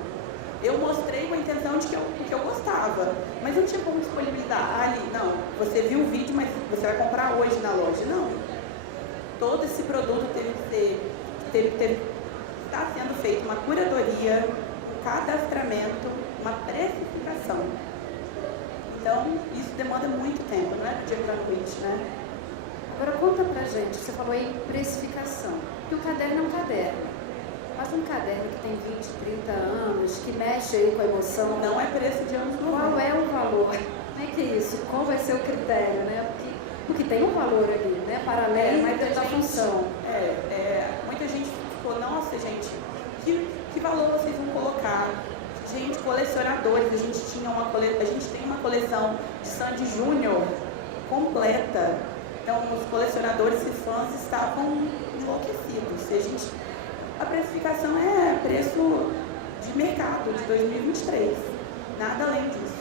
Eu mostrei com a intenção de que eu gostava, mas não tinha como disponibilizar ali. Não, você viu o vídeo, mas você vai comprar hoje na loja. Não. Todo esse produto está sendo feita uma curadoria, um cadastramento, uma precificação. Então, isso demanda muito tempo, não é do dia para a noite, né? Agora conta pra gente, você falou em precificação, que o caderno é um caderno. Mas um caderno que tem 20, 30 anos, que mexe aí com a emoção... Não é preço de anos 90. Qual é o valor? Como é que é isso? Qual vai ser o critério, né? Porque tem um valor ali, né? Para além da função. Muita gente ficou, nossa, gente, que valor vocês vão colocar? Gente, colecionadores, a gente tem uma coleção de Sandy Júnior completa. Então, os colecionadores e fãs estavam enlouquecidos. A precificação é preço de mercado de 2023. Nada além disso.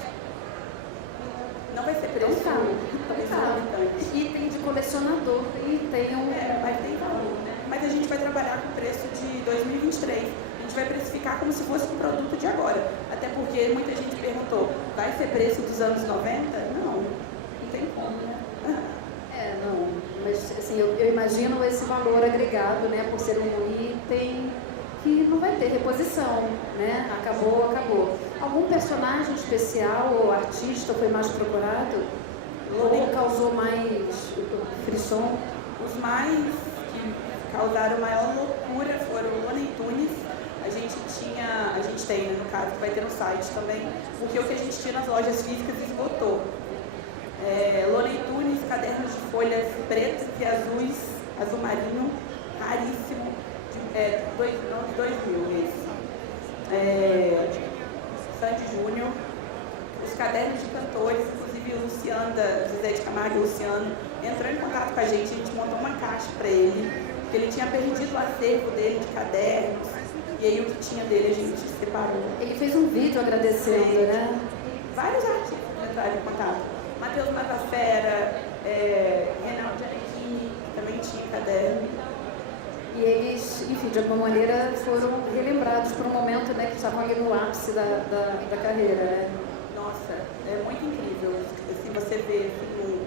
Não vai ser preço exorbitante. Item de colecionador e tem um... mas tem valor, né? Mas a gente vai trabalhar com o preço de 2023. A gente vai precificar como se fosse um produto de agora. Até porque muita gente perguntou, vai ser preço dos anos 90? Não tem como, né? Não, mas assim, eu imagino esse valor agregado, né, por ser um item que não vai ter reposição, né, acabou. Algum personagem especial ou artista foi mais procurado? Ou causou mais frisson? Os mais que causaram maior loucura foram o Looney Tunes. A gente tem, né, no caso, que vai ter no site também, porque o que a gente tinha nas lojas físicas esgotou. Looney Tunes, cadernos de folhas pretas e azuis, azul marinho, raríssimo, de 2000 esse. Sandy Júnior, os cadernos de cantores, inclusive o Luciano, José de Camargo e o Luciano, entrou em contato com a gente montou uma caixa para ele, porque ele tinha perdido o acervo dele de cadernos, e aí o que tinha dele a gente separou. Ele fez um vídeo agradecendo, né? Vários artistas entraram em contato. Matheus Matafera, Reinaldo Giannichini, também tinha caderno. E eles, enfim, de alguma maneira foram relembrados por um momento, né, que estavam ali no ápice da carreira, né? Nossa, é muito incrível. Se você vê assim,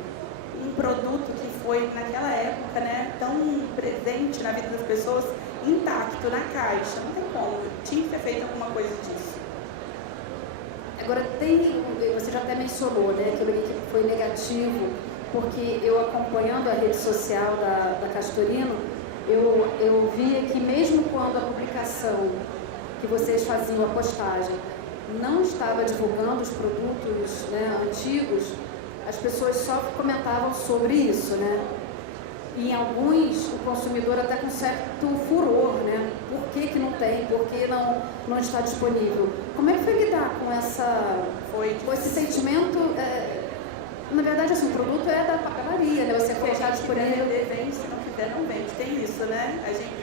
um produto que foi, naquela época, né, tão presente na vida das pessoas, intacto, na caixa, não tem como. Tinha que ter feito alguma coisa disso. Agora, você já até mencionou, né, aquilo que foi negativo, porque eu acompanhando a rede social da Castorino, eu via que mesmo quando a publicação que vocês faziam, a postagem, não estava divulgando os produtos, né, antigos, as pessoas só comentavam sobre isso, né? E em alguns, o consumidor até com certo furor, né? Por que não tem? Por que não está disponível? Como é que foi lidar com esse sentimento? Na verdade, assim, o produto é da papelaria, né? Você colocar disponível. Vende, se não quiser, não vende. Tem isso, né? A gente,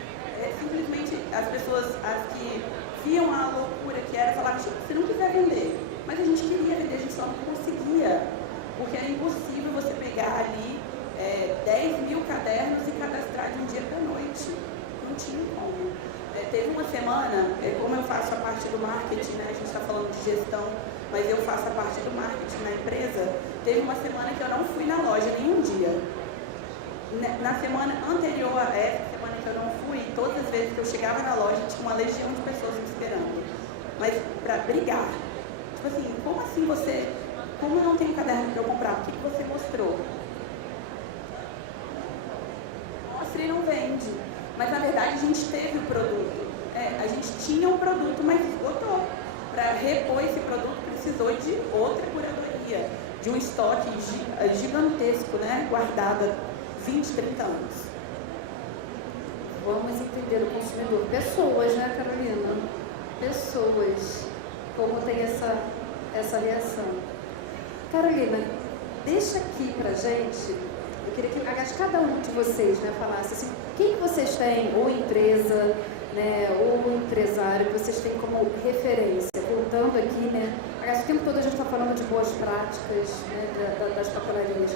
simplesmente, as pessoas, as que viam a loucura que era, falavam, se não quiser vender. Mas a gente queria vender, a gente só não conseguia. Porque era impossível você pegar ali 10 mil cadernos e cadastrar de um dia para a noite. Não tinha como. Teve uma semana, como eu faço a parte do marketing, né? A gente está falando de gestão, mas eu faço a parte do marketing na empresa. Teve uma semana que eu não fui na loja nenhum dia. Na semana anterior a essa semana que eu não fui, todas as vezes que eu chegava na loja, tinha uma legião de pessoas me esperando. Mas para brigar. Tipo assim, como assim você... Como eu não tenho caderno para eu comprar? O que você mostrou? Mostra e não vende. Mas na verdade a gente teve o produto. A gente tinha um produto, mas esgotou. Para repor esse produto precisou de outra curadoria, de um estoque gigantesco, né? Guardado há 20, 30 anos. Vamos entender o consumidor. Pessoas, né, Carolina? Pessoas. Como tem essa reação. Carolina, deixa aqui pra gente eu queria que cada um de vocês, né, falasse assim, quem que vocês têm, ou empresa, né, ou empresário, que vocês têm como referência, voltando aqui, né, o tempo todo a gente está falando de boas práticas, né, das papelarias.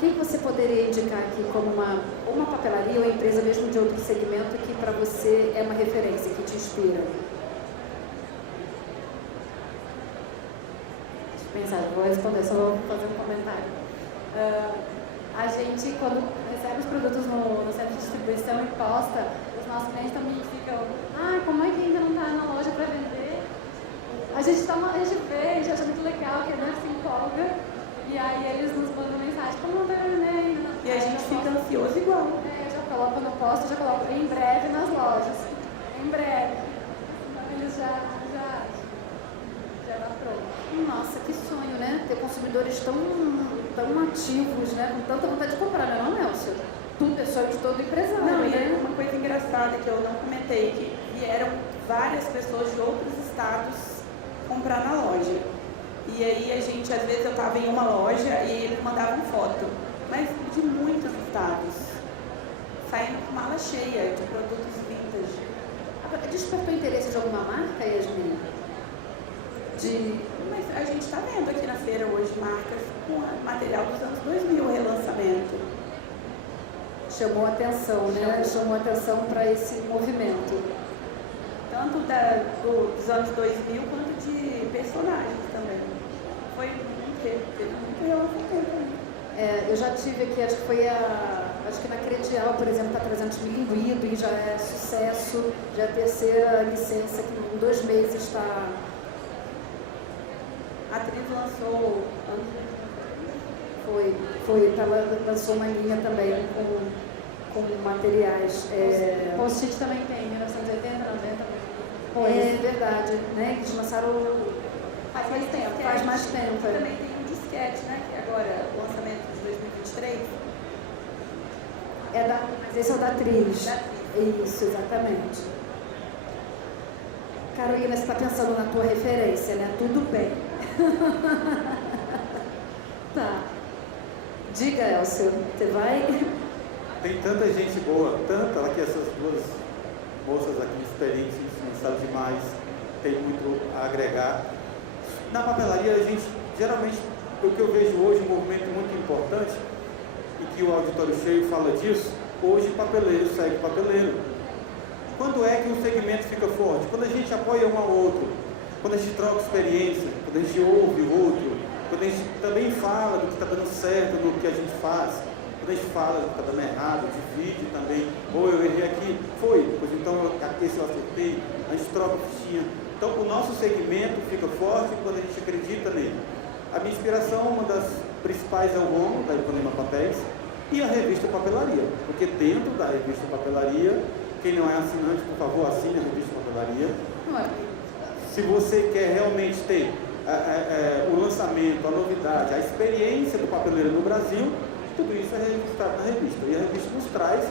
Quem você poderia indicar aqui como uma papelaria ou empresa mesmo de outro segmento que para você é uma referência, que te inspira? Deixa eu pensar, vou responder, só vou fazer um comentário. A gente, quando recebe os produtos no centro de distribuição e posta, os nossos clientes também ficam, como é que ainda não está na loja para vender? A gente vê, a gente acha muito legal, que se empolga. E aí eles nos mandam mensagem, como não vai vender ainda? E a gente fica ansioso igual. Eu já coloco no posto, já coloco em breve nas lojas. Em breve. Eles já dá pronto. Nossa, que sonho, né? Ter consumidores tão ativos, né? Com tanta vontade de comprar, não é não, Nelson? Tu, pessoa de todo empresário, não, né? E uma coisa engraçada que eu não comentei, que vieram várias pessoas de outros estados comprar na loja. E aí às vezes eu estava em uma loja e eles mandavam foto, mas de muitos estados, saindo com mala cheia de produtos vintage. Despertou interesse de alguma marca, Yasmin? Mas a gente está vendo aqui na feira hoje marcas com material dos anos 2000, relançamento. Chamou atenção, né? Chamou atenção para esse movimento. Tanto dos anos 2000 quanto de personagens também. Teve muito relançamento. Eu já tive aqui, acho que na Credial, por exemplo, está trazendo Milinguido e já é sucesso, já é a terceira licença que em 2 meses está. A atriz lançou lançou uma linha também com materiais. Post-it também tem, 1980, 90. É verdade, né? Eles lançaram faz mais tempo. Faz mais tempo. Também tem um disquete, né? Que agora o lançamento de 2023. Mas esse é o da atriz. Da atriz. Isso, exatamente. Carolina, você está pensando na tua referência, né? Tudo bem. Tá. Diga, Elcio, você vai? Tem tanta gente boa, tanta aqui, essas duas moças aqui experientes, sabe demais, tem muito a agregar. Na papelaria, a gente, geralmente, o que eu vejo hoje, um movimento muito importante, e que o auditório cheio fala disso, hoje papeleiro segue papeleiro. Quando é que um segmento fica forte? Quando a gente apoia um ao outro, quando a gente troca experiência, quando a gente ouve o outro, quando a gente também fala do que está dando certo no que a gente faz, quando a gente fala do que está dando errado, divide também, ou eu errei aqui, pois então esse eu acertei, a gente troca fichinha. Então o nosso segmento fica forte quando a gente acredita nele. A minha inspiração, uma das principais é o Romo, da Ipanema Papéis, e a revista Papelaria, porque dentro da revista Papelaria, quem não é assinante, por favor, assine a revista Papelaria. Se você quer realmente ter o lançamento, a novidade, a experiência do papeleiro no Brasil, tudo isso é registrado na revista. E a revista nos traz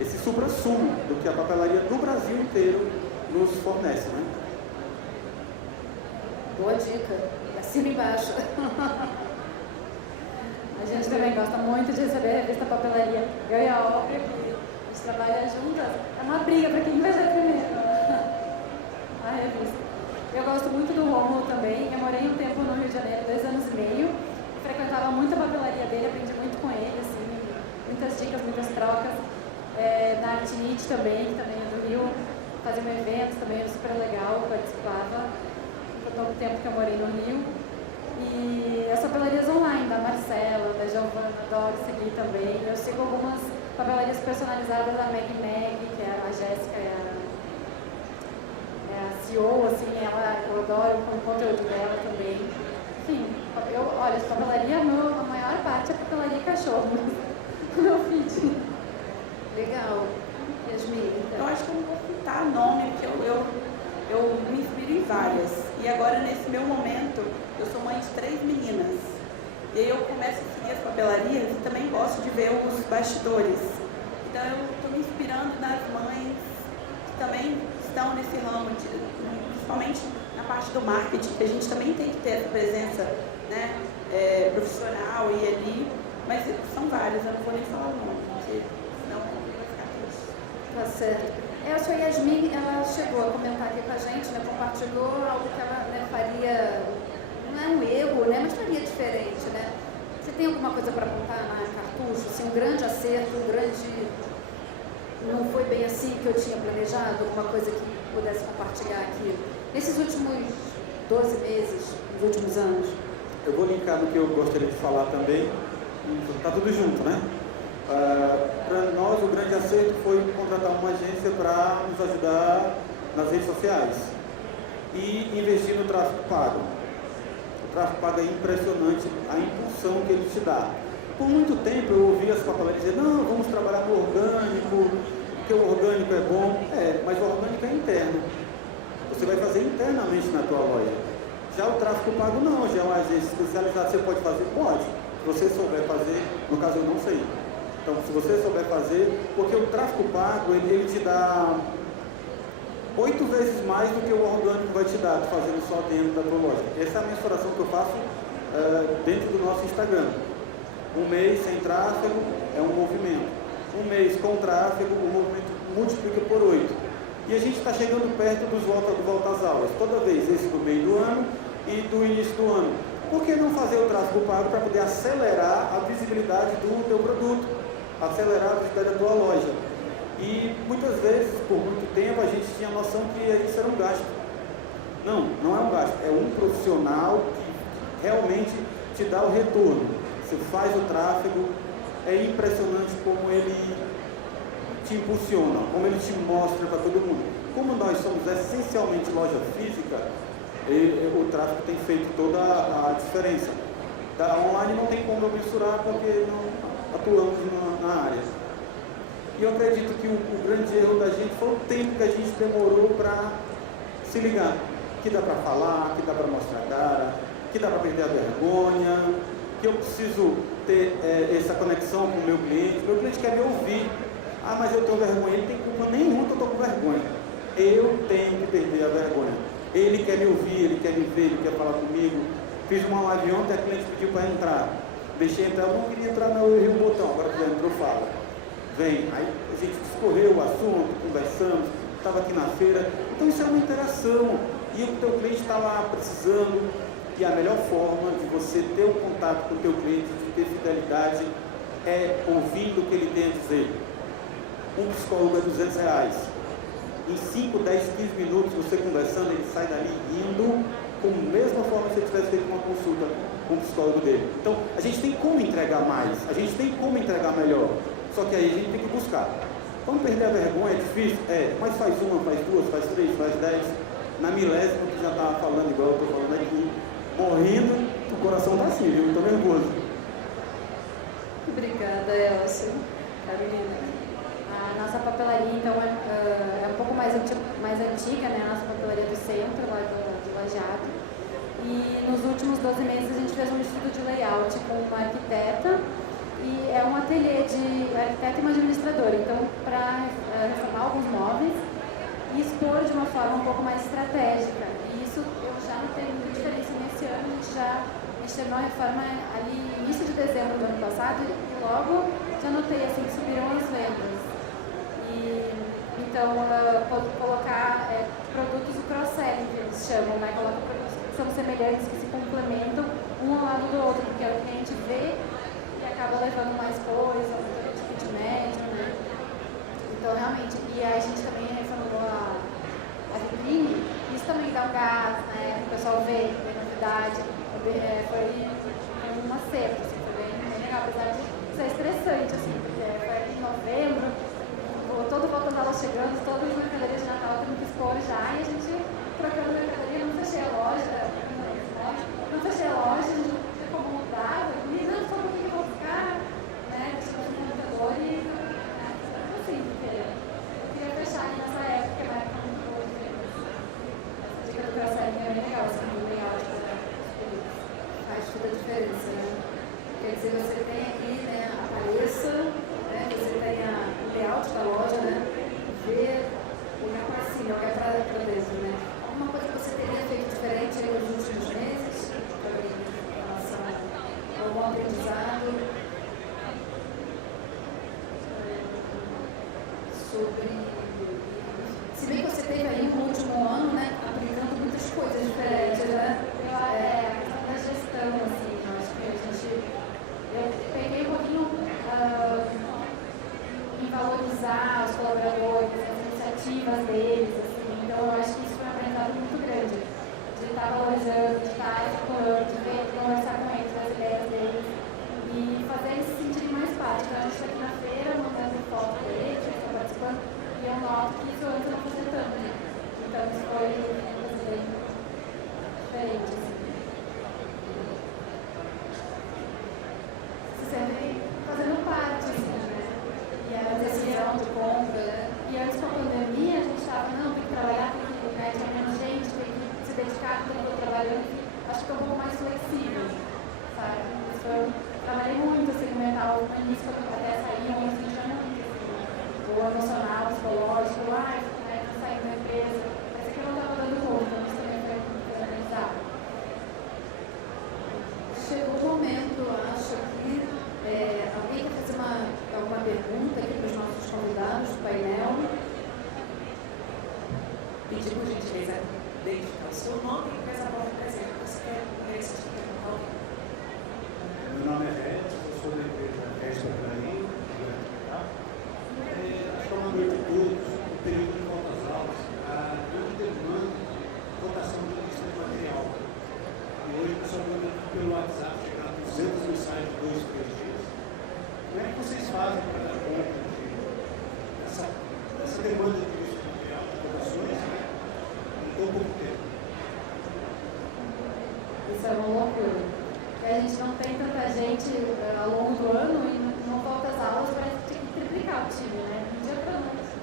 esse supra-sumo do que a papelaria do Brasil inteiro nos fornece, né? Boa dica. Assina embaixo. A gente também gosta muito de receber a revista Papelaria. Eu e a Ópera, que a gente trabalha juntas, é uma briga para quem vai ser primeiro a revista. Eu gosto muito do Rômulo também. Eu morei um tempo no Rio de Janeiro, 2 anos e meio. Frequentava muito a papelaria dele, aprendi muito com ele, assim, muitas dicas, muitas trocas. Na Artinite também, que também é do Rio, fazia um evento também, era super legal, participava. Foi pouco tempo que eu morei no Rio. E as papelarias online, da Marcela, da Giovana, adoro seguir também. Eu sigo algumas papelarias personalizadas da Meg, que é a Jéssica, é a CEO, assim, eu adoro o conteúdo dela também. Enfim, olha, a papelaria, a maior parte é papelaria cachorro, no meu feed. Legal. Yasmin, então. Eu acho que eu não vou citar nome, porque eu me inspiro em várias. E agora, nesse meu momento, eu sou mãe de 3 meninas. E aí eu começo a seguir as papelarias e também gosto de ver os bastidores. Então eu estou me inspirando nas mães que também estão nesse ramo, principalmente na parte do marketing, que a gente também tem que ter essa presença, né, profissional tal, e ali, mas são vários, eu não vou nem falar o nome, porque senão vai ficar triste. Tá certo. A sua Yasmin, ela chegou a comentar aqui com a gente, né, compartilhou algo que ela, né, faria, não é um erro, né, mas faria diferente, né? Você tem alguma coisa para apontar na Cartucho? Assim, um grande acerto, um grande... Não foi bem assim que eu tinha planejado? Alguma coisa que pudesse compartilhar aqui? Nesses últimos 12 meses, nos últimos anos? Eu vou linkar no que eu gostaria de falar também. Está tudo junto, né? Para nós, o grande acerto foi contratar uma agência para nos ajudar nas redes sociais e investir no tráfego pago. O tráfego pago é impressionante, a impulsão que ele te dá. Por muito tempo eu ouvi as papelarias dizer, não, vamos trabalhar no orgânico, porque o orgânico é bom. Mas o orgânico é interno. Você vai fazer internamente na tua loja. Já o tráfego pago não, já é uma agência especializada. Você pode fazer? Pode. Se você souber fazer, no caso eu não sei. Então, se você souber fazer, porque o tráfego pago, ele te dá 8 vezes mais do que o orgânico vai te dar, fazendo só dentro da tua loja. Essa é a mensuração que eu faço dentro do nosso Instagram. Um mês sem tráfego é um movimento. Um mês com tráfego, o movimento multiplica por 8. E a gente está chegando perto do volta às aulas. Toda vez, esse do meio do ano e do início do ano. Por que não fazer o tráfego pago para poder acelerar a visibilidade do teu produto? Acelerar a visibilidade da tua loja. E muitas vezes, por muito tempo, a gente tinha a noção que isso era um gasto. Não, não é um gasto. É um profissional que realmente te dá o retorno. Você faz o tráfego, é impressionante como ele te impulsiona, como ele te mostra para todo mundo. Como nós somos essencialmente loja física, o tráfego tem feito toda a diferença. Da online não tem como eu mensurar porque não atuamos na área. E eu acredito que o grande erro da gente foi o tempo que a gente demorou para se ligar. Que dá para falar, que dá para mostrar a cara, que dá para perder a vergonha, que eu preciso ter essa conexão com o meu cliente quer me ouvir. Ah, mas eu tenho vergonha. Ele tem culpa nenhuma que eu estou com vergonha. Eu tenho que perder a vergonha. Ele quer me ouvir, ele quer me ver, ele quer falar comigo. Fiz uma live ontem, a cliente pediu para entrar. Deixei entrar, eu não queria entrar, não, eu errei o botão. Agora que já entrou, fala. Vem. Aí a gente discorreu o assunto, conversamos, estava aqui na feira. Então isso é uma interação. E o teu cliente está lá precisando. E a melhor forma de você ter um contato com o teu cliente, de ter fidelidade, é ouvindo o que ele tem a dizer. Um psicólogo é R$200. Em 5, 10, 15 minutos, você conversando, ele sai dali indo, como mesma forma que você tivesse feito uma consulta com o psicólogo dele. Então, a gente tem como entregar mais, a gente tem como entregar melhor. Só que aí a gente tem que buscar. Vamos perder a vergonha, é difícil? Mas faz uma, faz duas, faz três, faz 10. Na milésima, que já estava falando igual eu estou falando aqui, morrendo, o coração está assim, viu? Estou nervoso. Obrigada, Elcio. Carolina. A nossa papelaria, então, é um pouco mais antiga, né? A nossa papelaria do centro, lá de Lajeado. E nos últimos 12 meses a gente fez um estudo de layout com uma arquiteta. E é um ateliê de arquiteta e uma administradora. Então, para reformar alguns móveis e expor de uma forma um pouco mais estratégica. E isso eu já notei muita diferença nesse ano. A gente terminou a reforma ali início de dezembro do ano passado e logo já notei assim, que subiram as vendas. Então, colocar produtos cross-selling, que eles chamam, né? Coloca produtos que são semelhantes, que se complementam um ao lado do outro, porque o cliente vê e acaba levando mais coisa, tipo de médio, né? Então, realmente, e a gente também reformulou a vitrine, isso também dá um gás, né? O pessoal vê novidade, foi um acerto, assim, foi bem legal, apesar de ser estressante, assim, porque foi em novembro, todo volta às aulas chegando, todas as mercadorias de Natal tendo que expor já, e a gente trocando mercadoria, não fechei a loja, a gente não tinha como mudar, e não só porque eu vou ficar, né, deixando o computador e assim, porque eu queria fechar nessa época, que era uma época muito boa de vendas. Essa dica do cross-selling é bem legal, assim, do layout dos produtos. Faz toda a diferença, né? Quer dizer, você tem aqui, né, apareça, né, você tem o layout da loja, né, ver, olhar para cima, olhar para dentro, né? Alguma coisa que você teria feito diferente nos últimos meses, em relação a algum aprendizado? ativas deles, assim. Então eu acho que isso foi um aprendizado muito grande, de estar valorizando, de estar escutando, de ver, conversar com eles, as ideias deles e fazer eles se sentirem mais parte. Então a gente está aqui na feira, mandando foto deles, a gente está participando, e eu noto que isso antes não fazia tanto. Então isso foi bem diferente, assim. Se sentem fazendo parte, assim, né? E a decisão de compra, né? E antes com a pandemia a gente estava, não, tem que trabalhar, tem que, né, tinha menos gente, tem que se dedicar, tem que estar trabalhando, acho que é um pouco mais flexível, sabe? Isso eu trabalhei muito, assim, no mental, no início, quando até sair, eu me sentia muito, assim, o emocional, o psicológico, né, não sair da empresa, mas aqui eu não estava dando conta, isso também foi organizado. Chegou o momento, acho que alguém quer fazer alguma pergunta aqui para os nossos convidados do painel. Pedir por gentileza identificar o seu nome e empresa qual representa. Você quer esse tipo de pergunta? Meu nome é Edson, eu sou da empresa Extra Clarim, acho que é uma noite de todos, no período de volta às aulas, a grande demanda de votação de lista de material. E hoje o pessoal manda pelo WhatsApp, chegar a 200 mensagens de 2, 3 dias. Como é que vocês fazem para dar conta dessa demanda de lista de material, de votações, né, em tão pouco tempo? Isso é uma loucura. Porque a gente não tem tanta gente ao longo do ano e não volta às aulas, parece que tinha que triplicar o time, né? De um dia para noite.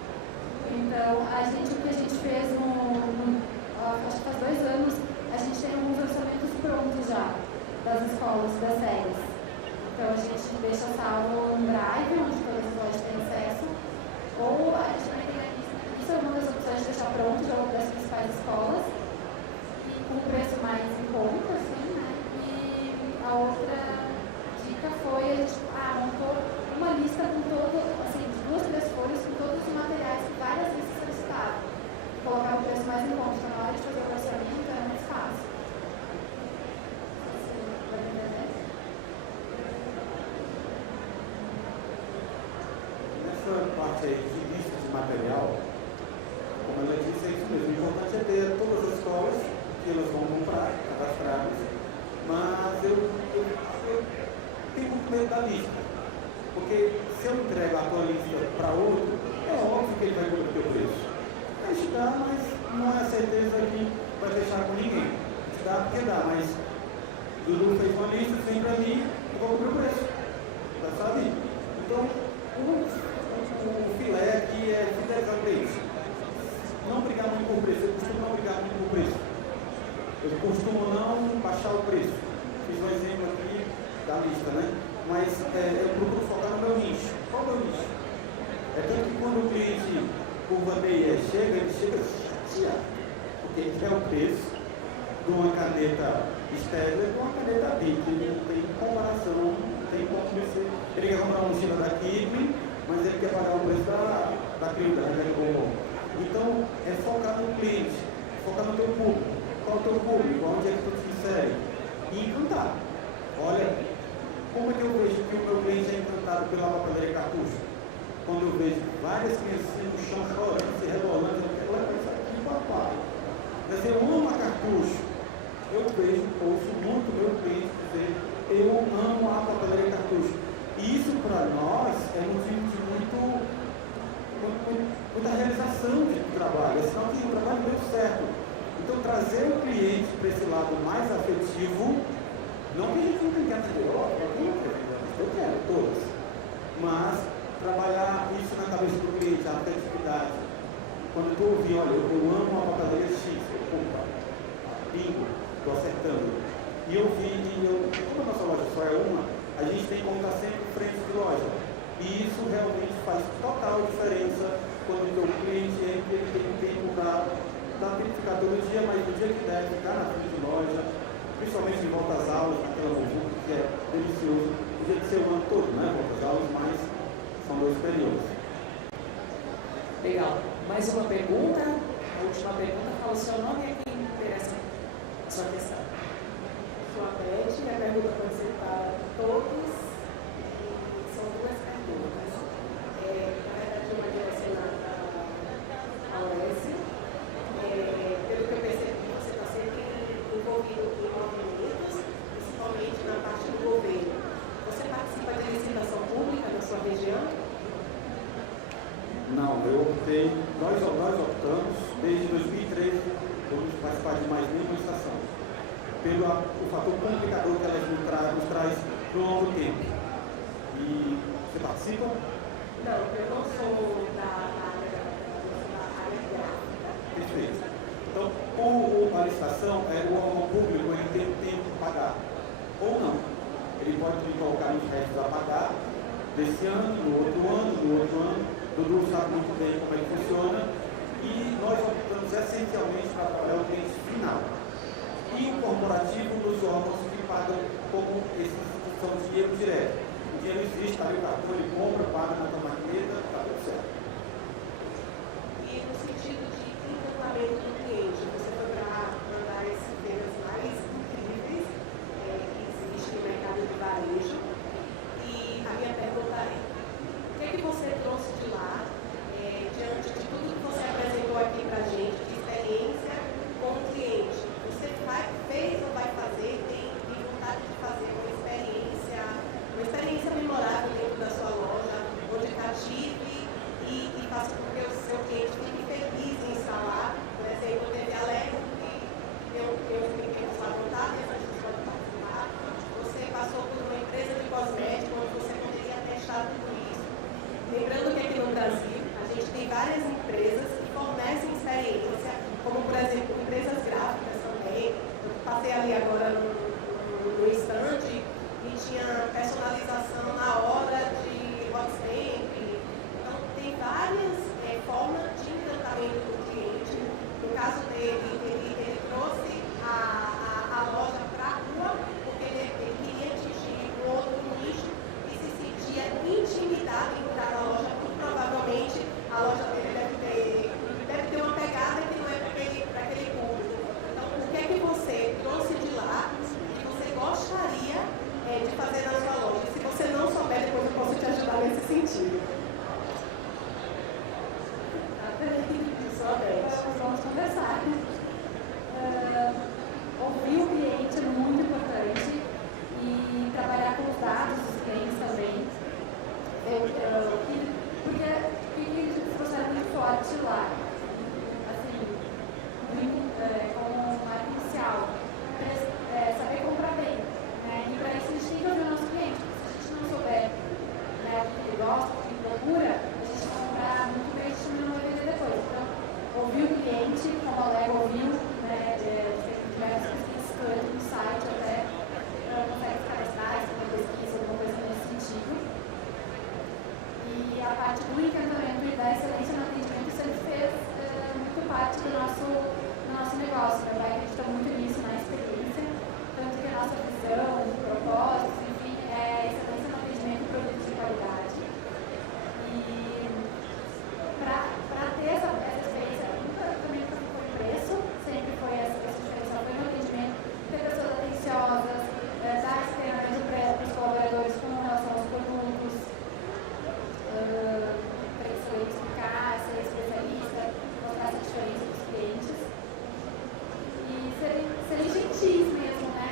Então, o que a gente fez acho que faz 2 anos, a gente tem alguns orçamentos prontos já, das escolas, das séries. Então, a gente deixa salvo um drive, onde todas as lojas têm acesso, ou a gente também tem a lista. Isso é uma das opções de deixar pronto já das principais escolas, e com um preço mais em conta, assim, né? E a outra dica foi, a gente montou uma lista com assim, de 2, 3 folhas com todos os materiais que várias listas solicitavam. Colocar o preço mais em conta, então na hora de fazer o orçamento era mais fácil. Nessa parte aí de lista de material, como ela disse, é isso mesmo. O importante é ter todas as escolas que elas vão comprar, cadastradas, mas eu tenho muito medo da lista. Porque se eu entrego a tua lista para outro, é óbvio que ele vai cobrar o teu preço. Vai te dar, mas não é certeza que vai fechar com ninguém. Te dá porque dá, mas Dudu fez uma lista, sempre ali, eu vou cobrir o preço. Já sabe? Então, o filé aqui é fidelizar o preço. Não brigar muito por preço, eu costumo não brigar muito por preço. Eu costumo não baixar o preço. Fiz um exemplo aqui da lista, né? Mas eu procuro focar no meu nicho. Qual é o meu nicho? É tanto que quando o cliente curva meia chega, ele chega chateado. Porque ele quer o preço de uma caneta Stedler com uma caneta Bic. Não tem comparação, não tem como você. Ele quer comprar uma mochila da Kidney, mas ele quer pagar o preço da Crilda, né? Então, é focar no cliente, focar no teu público. Qual é o teu público? Onde é que tu te insere? E encantar. Olha, como é que eu vejo que o meu cliente é encantado pela papelaria cartucho? Quando eu vejo várias crianças no chão chorando, se rebolando, eu quero levar isso aqui, papai. Mas eu amo a cartucho. Eu vejo, ouço muito meu cliente dizer, eu amo a papelaria cartucho. E isso para nós é motivo de muita realização de trabalho, é sinal que o trabalho deu certo. Então trazer o cliente para esse lado mais afetivo, não que a gente não tem que atender, eu quero todas, mas trabalhar isso na cabeça do cliente, a afetividade. Quando tu ouvir, olha, eu amo a papelaria X, opa, bingo, estou acertando. E eu vi, como a nossa loja só é uma, a gente tem como estar sempre frente de loja. E isso realmente faz total diferença quando o teu cliente entra, ele tem tempo para ficar todo dia, mas no dia que der, ficar na frente de loja, principalmente em volta às aulas, naquela muvuca, que é delicioso. Podia ser o ano todo, né? Volta às aulas, mas são 2 períodos. Legal. Mais uma pergunta? A última pergunta, fala o seu nome e quem interessa a sua questão. Sou a Beth, a pergunta pode ser para todos, são 2 perguntas. Na verdade, uma direcionada ao nós optamos, desde 2013, vamos participar de mais nenhuma estação, pelo o fator complicador que elas nos traz no longo tempo. E você participa? Não, eu não sou da área gráfica. Perfeito. Então, a licitação, o público ele tem tempo para pagar, ou não. Ele pode colocar nos restos a pagar desse ano, no outro ano. Dudu sabe muito bem como ele funciona. E nós optamos essencialmente para trabalhar o cliente final. E o corporativo nos órgãos que pagam como esses são dinheiro direto. O dinheiro existe, está ali o cartão, ele compra, paga na tua maquineta, está tudo certo. E no sentido de encantamento do cliente, você foi para mandar esses temas mais incríveis que existem no mercado de varejo. E a minha pergunta é, o que você trouxe de lá, diante de tudo que você apresentou aqui para a gente, de experiência com o cliente? Você fez ou vai fazer, tem vontade de fazer uma experiência memorável dentro da sua loja, onde cative e faça com que o seu cliente fique feliz em instalar? Por exemplo, teve Alegre, que eu fiquei com sua vontade, a gente pode participar. Você passou por uma empresa de cosméticos, onde você poderia testar tudo isso. Lembrando que aqui no Brasil, a gente tem várias empresas que fornecem experiência, como, por exemplo, empresas gráficas também. Eu passei ali agora no estande e tinha personalização na hora de WhatsApp. Então, tem várias formas de encantamento do cliente. No caso dele, ele trouxe a loja para a rua, porque ele queria atingir um outro nicho e se sentia intimidado em entrar na loja, porque provavelmente a loja dele deve ter uma pegada que não é para aquele público. Então, o que é que você trouxe de lá e você gostaria de fazer na sua loja? Se você não souber, depois eu posso te ajudar nesse sentido. Vamos conversar. Ouvir o cliente é muito importante e trabalhar com os dados dos clientes também. Porque eles trouxeram muito forte lá, assim, como marca inicial, saber comprar bem, né? E para isso a gente tem que ouvir o nosso cliente. Se a gente não souber, né, o que ele gosta, o que ele procura, a gente vai comprar muito bem, a gente não vai vender depois. Então, ouvir o cliente, como a Lego ouviu, né, diversas pesquisas que eu entro no site até consegue cadastrar, se uma pesquisa, alguma coisa nesse sentido. E a parte do encantamento e da excelência no atendimento sempre fez muito parte do nosso negócio. Meu pai acredita muito nisso, na experiência, tanto que a nossa visão, propósitos, enfim, é excelência no atendimento e produtos de qualidade. E para ter essa experiência, também foi preço, sempre foi essa diferença, foi no atendimento, ter pessoas atenciosas, dar experiência para os colaboradores com relação aos produtos, para saber explicar, ser especialista, mostrar essa diferença dos clientes e serem gentis mesmo, né?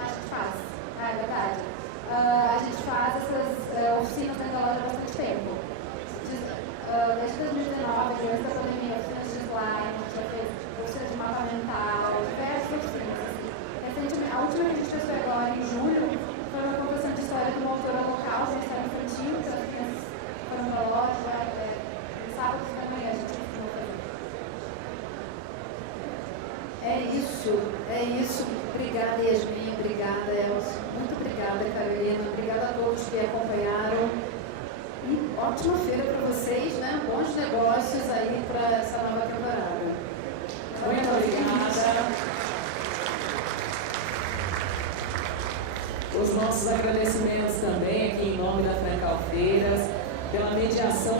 A gente faz, é verdade. A gente faz essas oficinas dentro da loja há bastante tempo. Desde 2019, antes da pandemia, oficinas de slime, já fez oficina de mapa mental, diversas oficinas. Recentemente, a última que a gente fez foi agora, em julho, foi uma contação de história de uma autora local, uma história infantil, que as crianças foram para a loja, sábados da manhã a gente costuma fazer. É isso. Obrigada, Yasmin. Obrigada, Elcio. Muito obrigada, Carolina. Obrigada a todos que acompanharam. E ótima feira para vocês, né? Bons negócios aí para essa nova temporada. Muito obrigada. Os nossos agradecimentos também aqui em nome da Francal Feiras, pela mediação.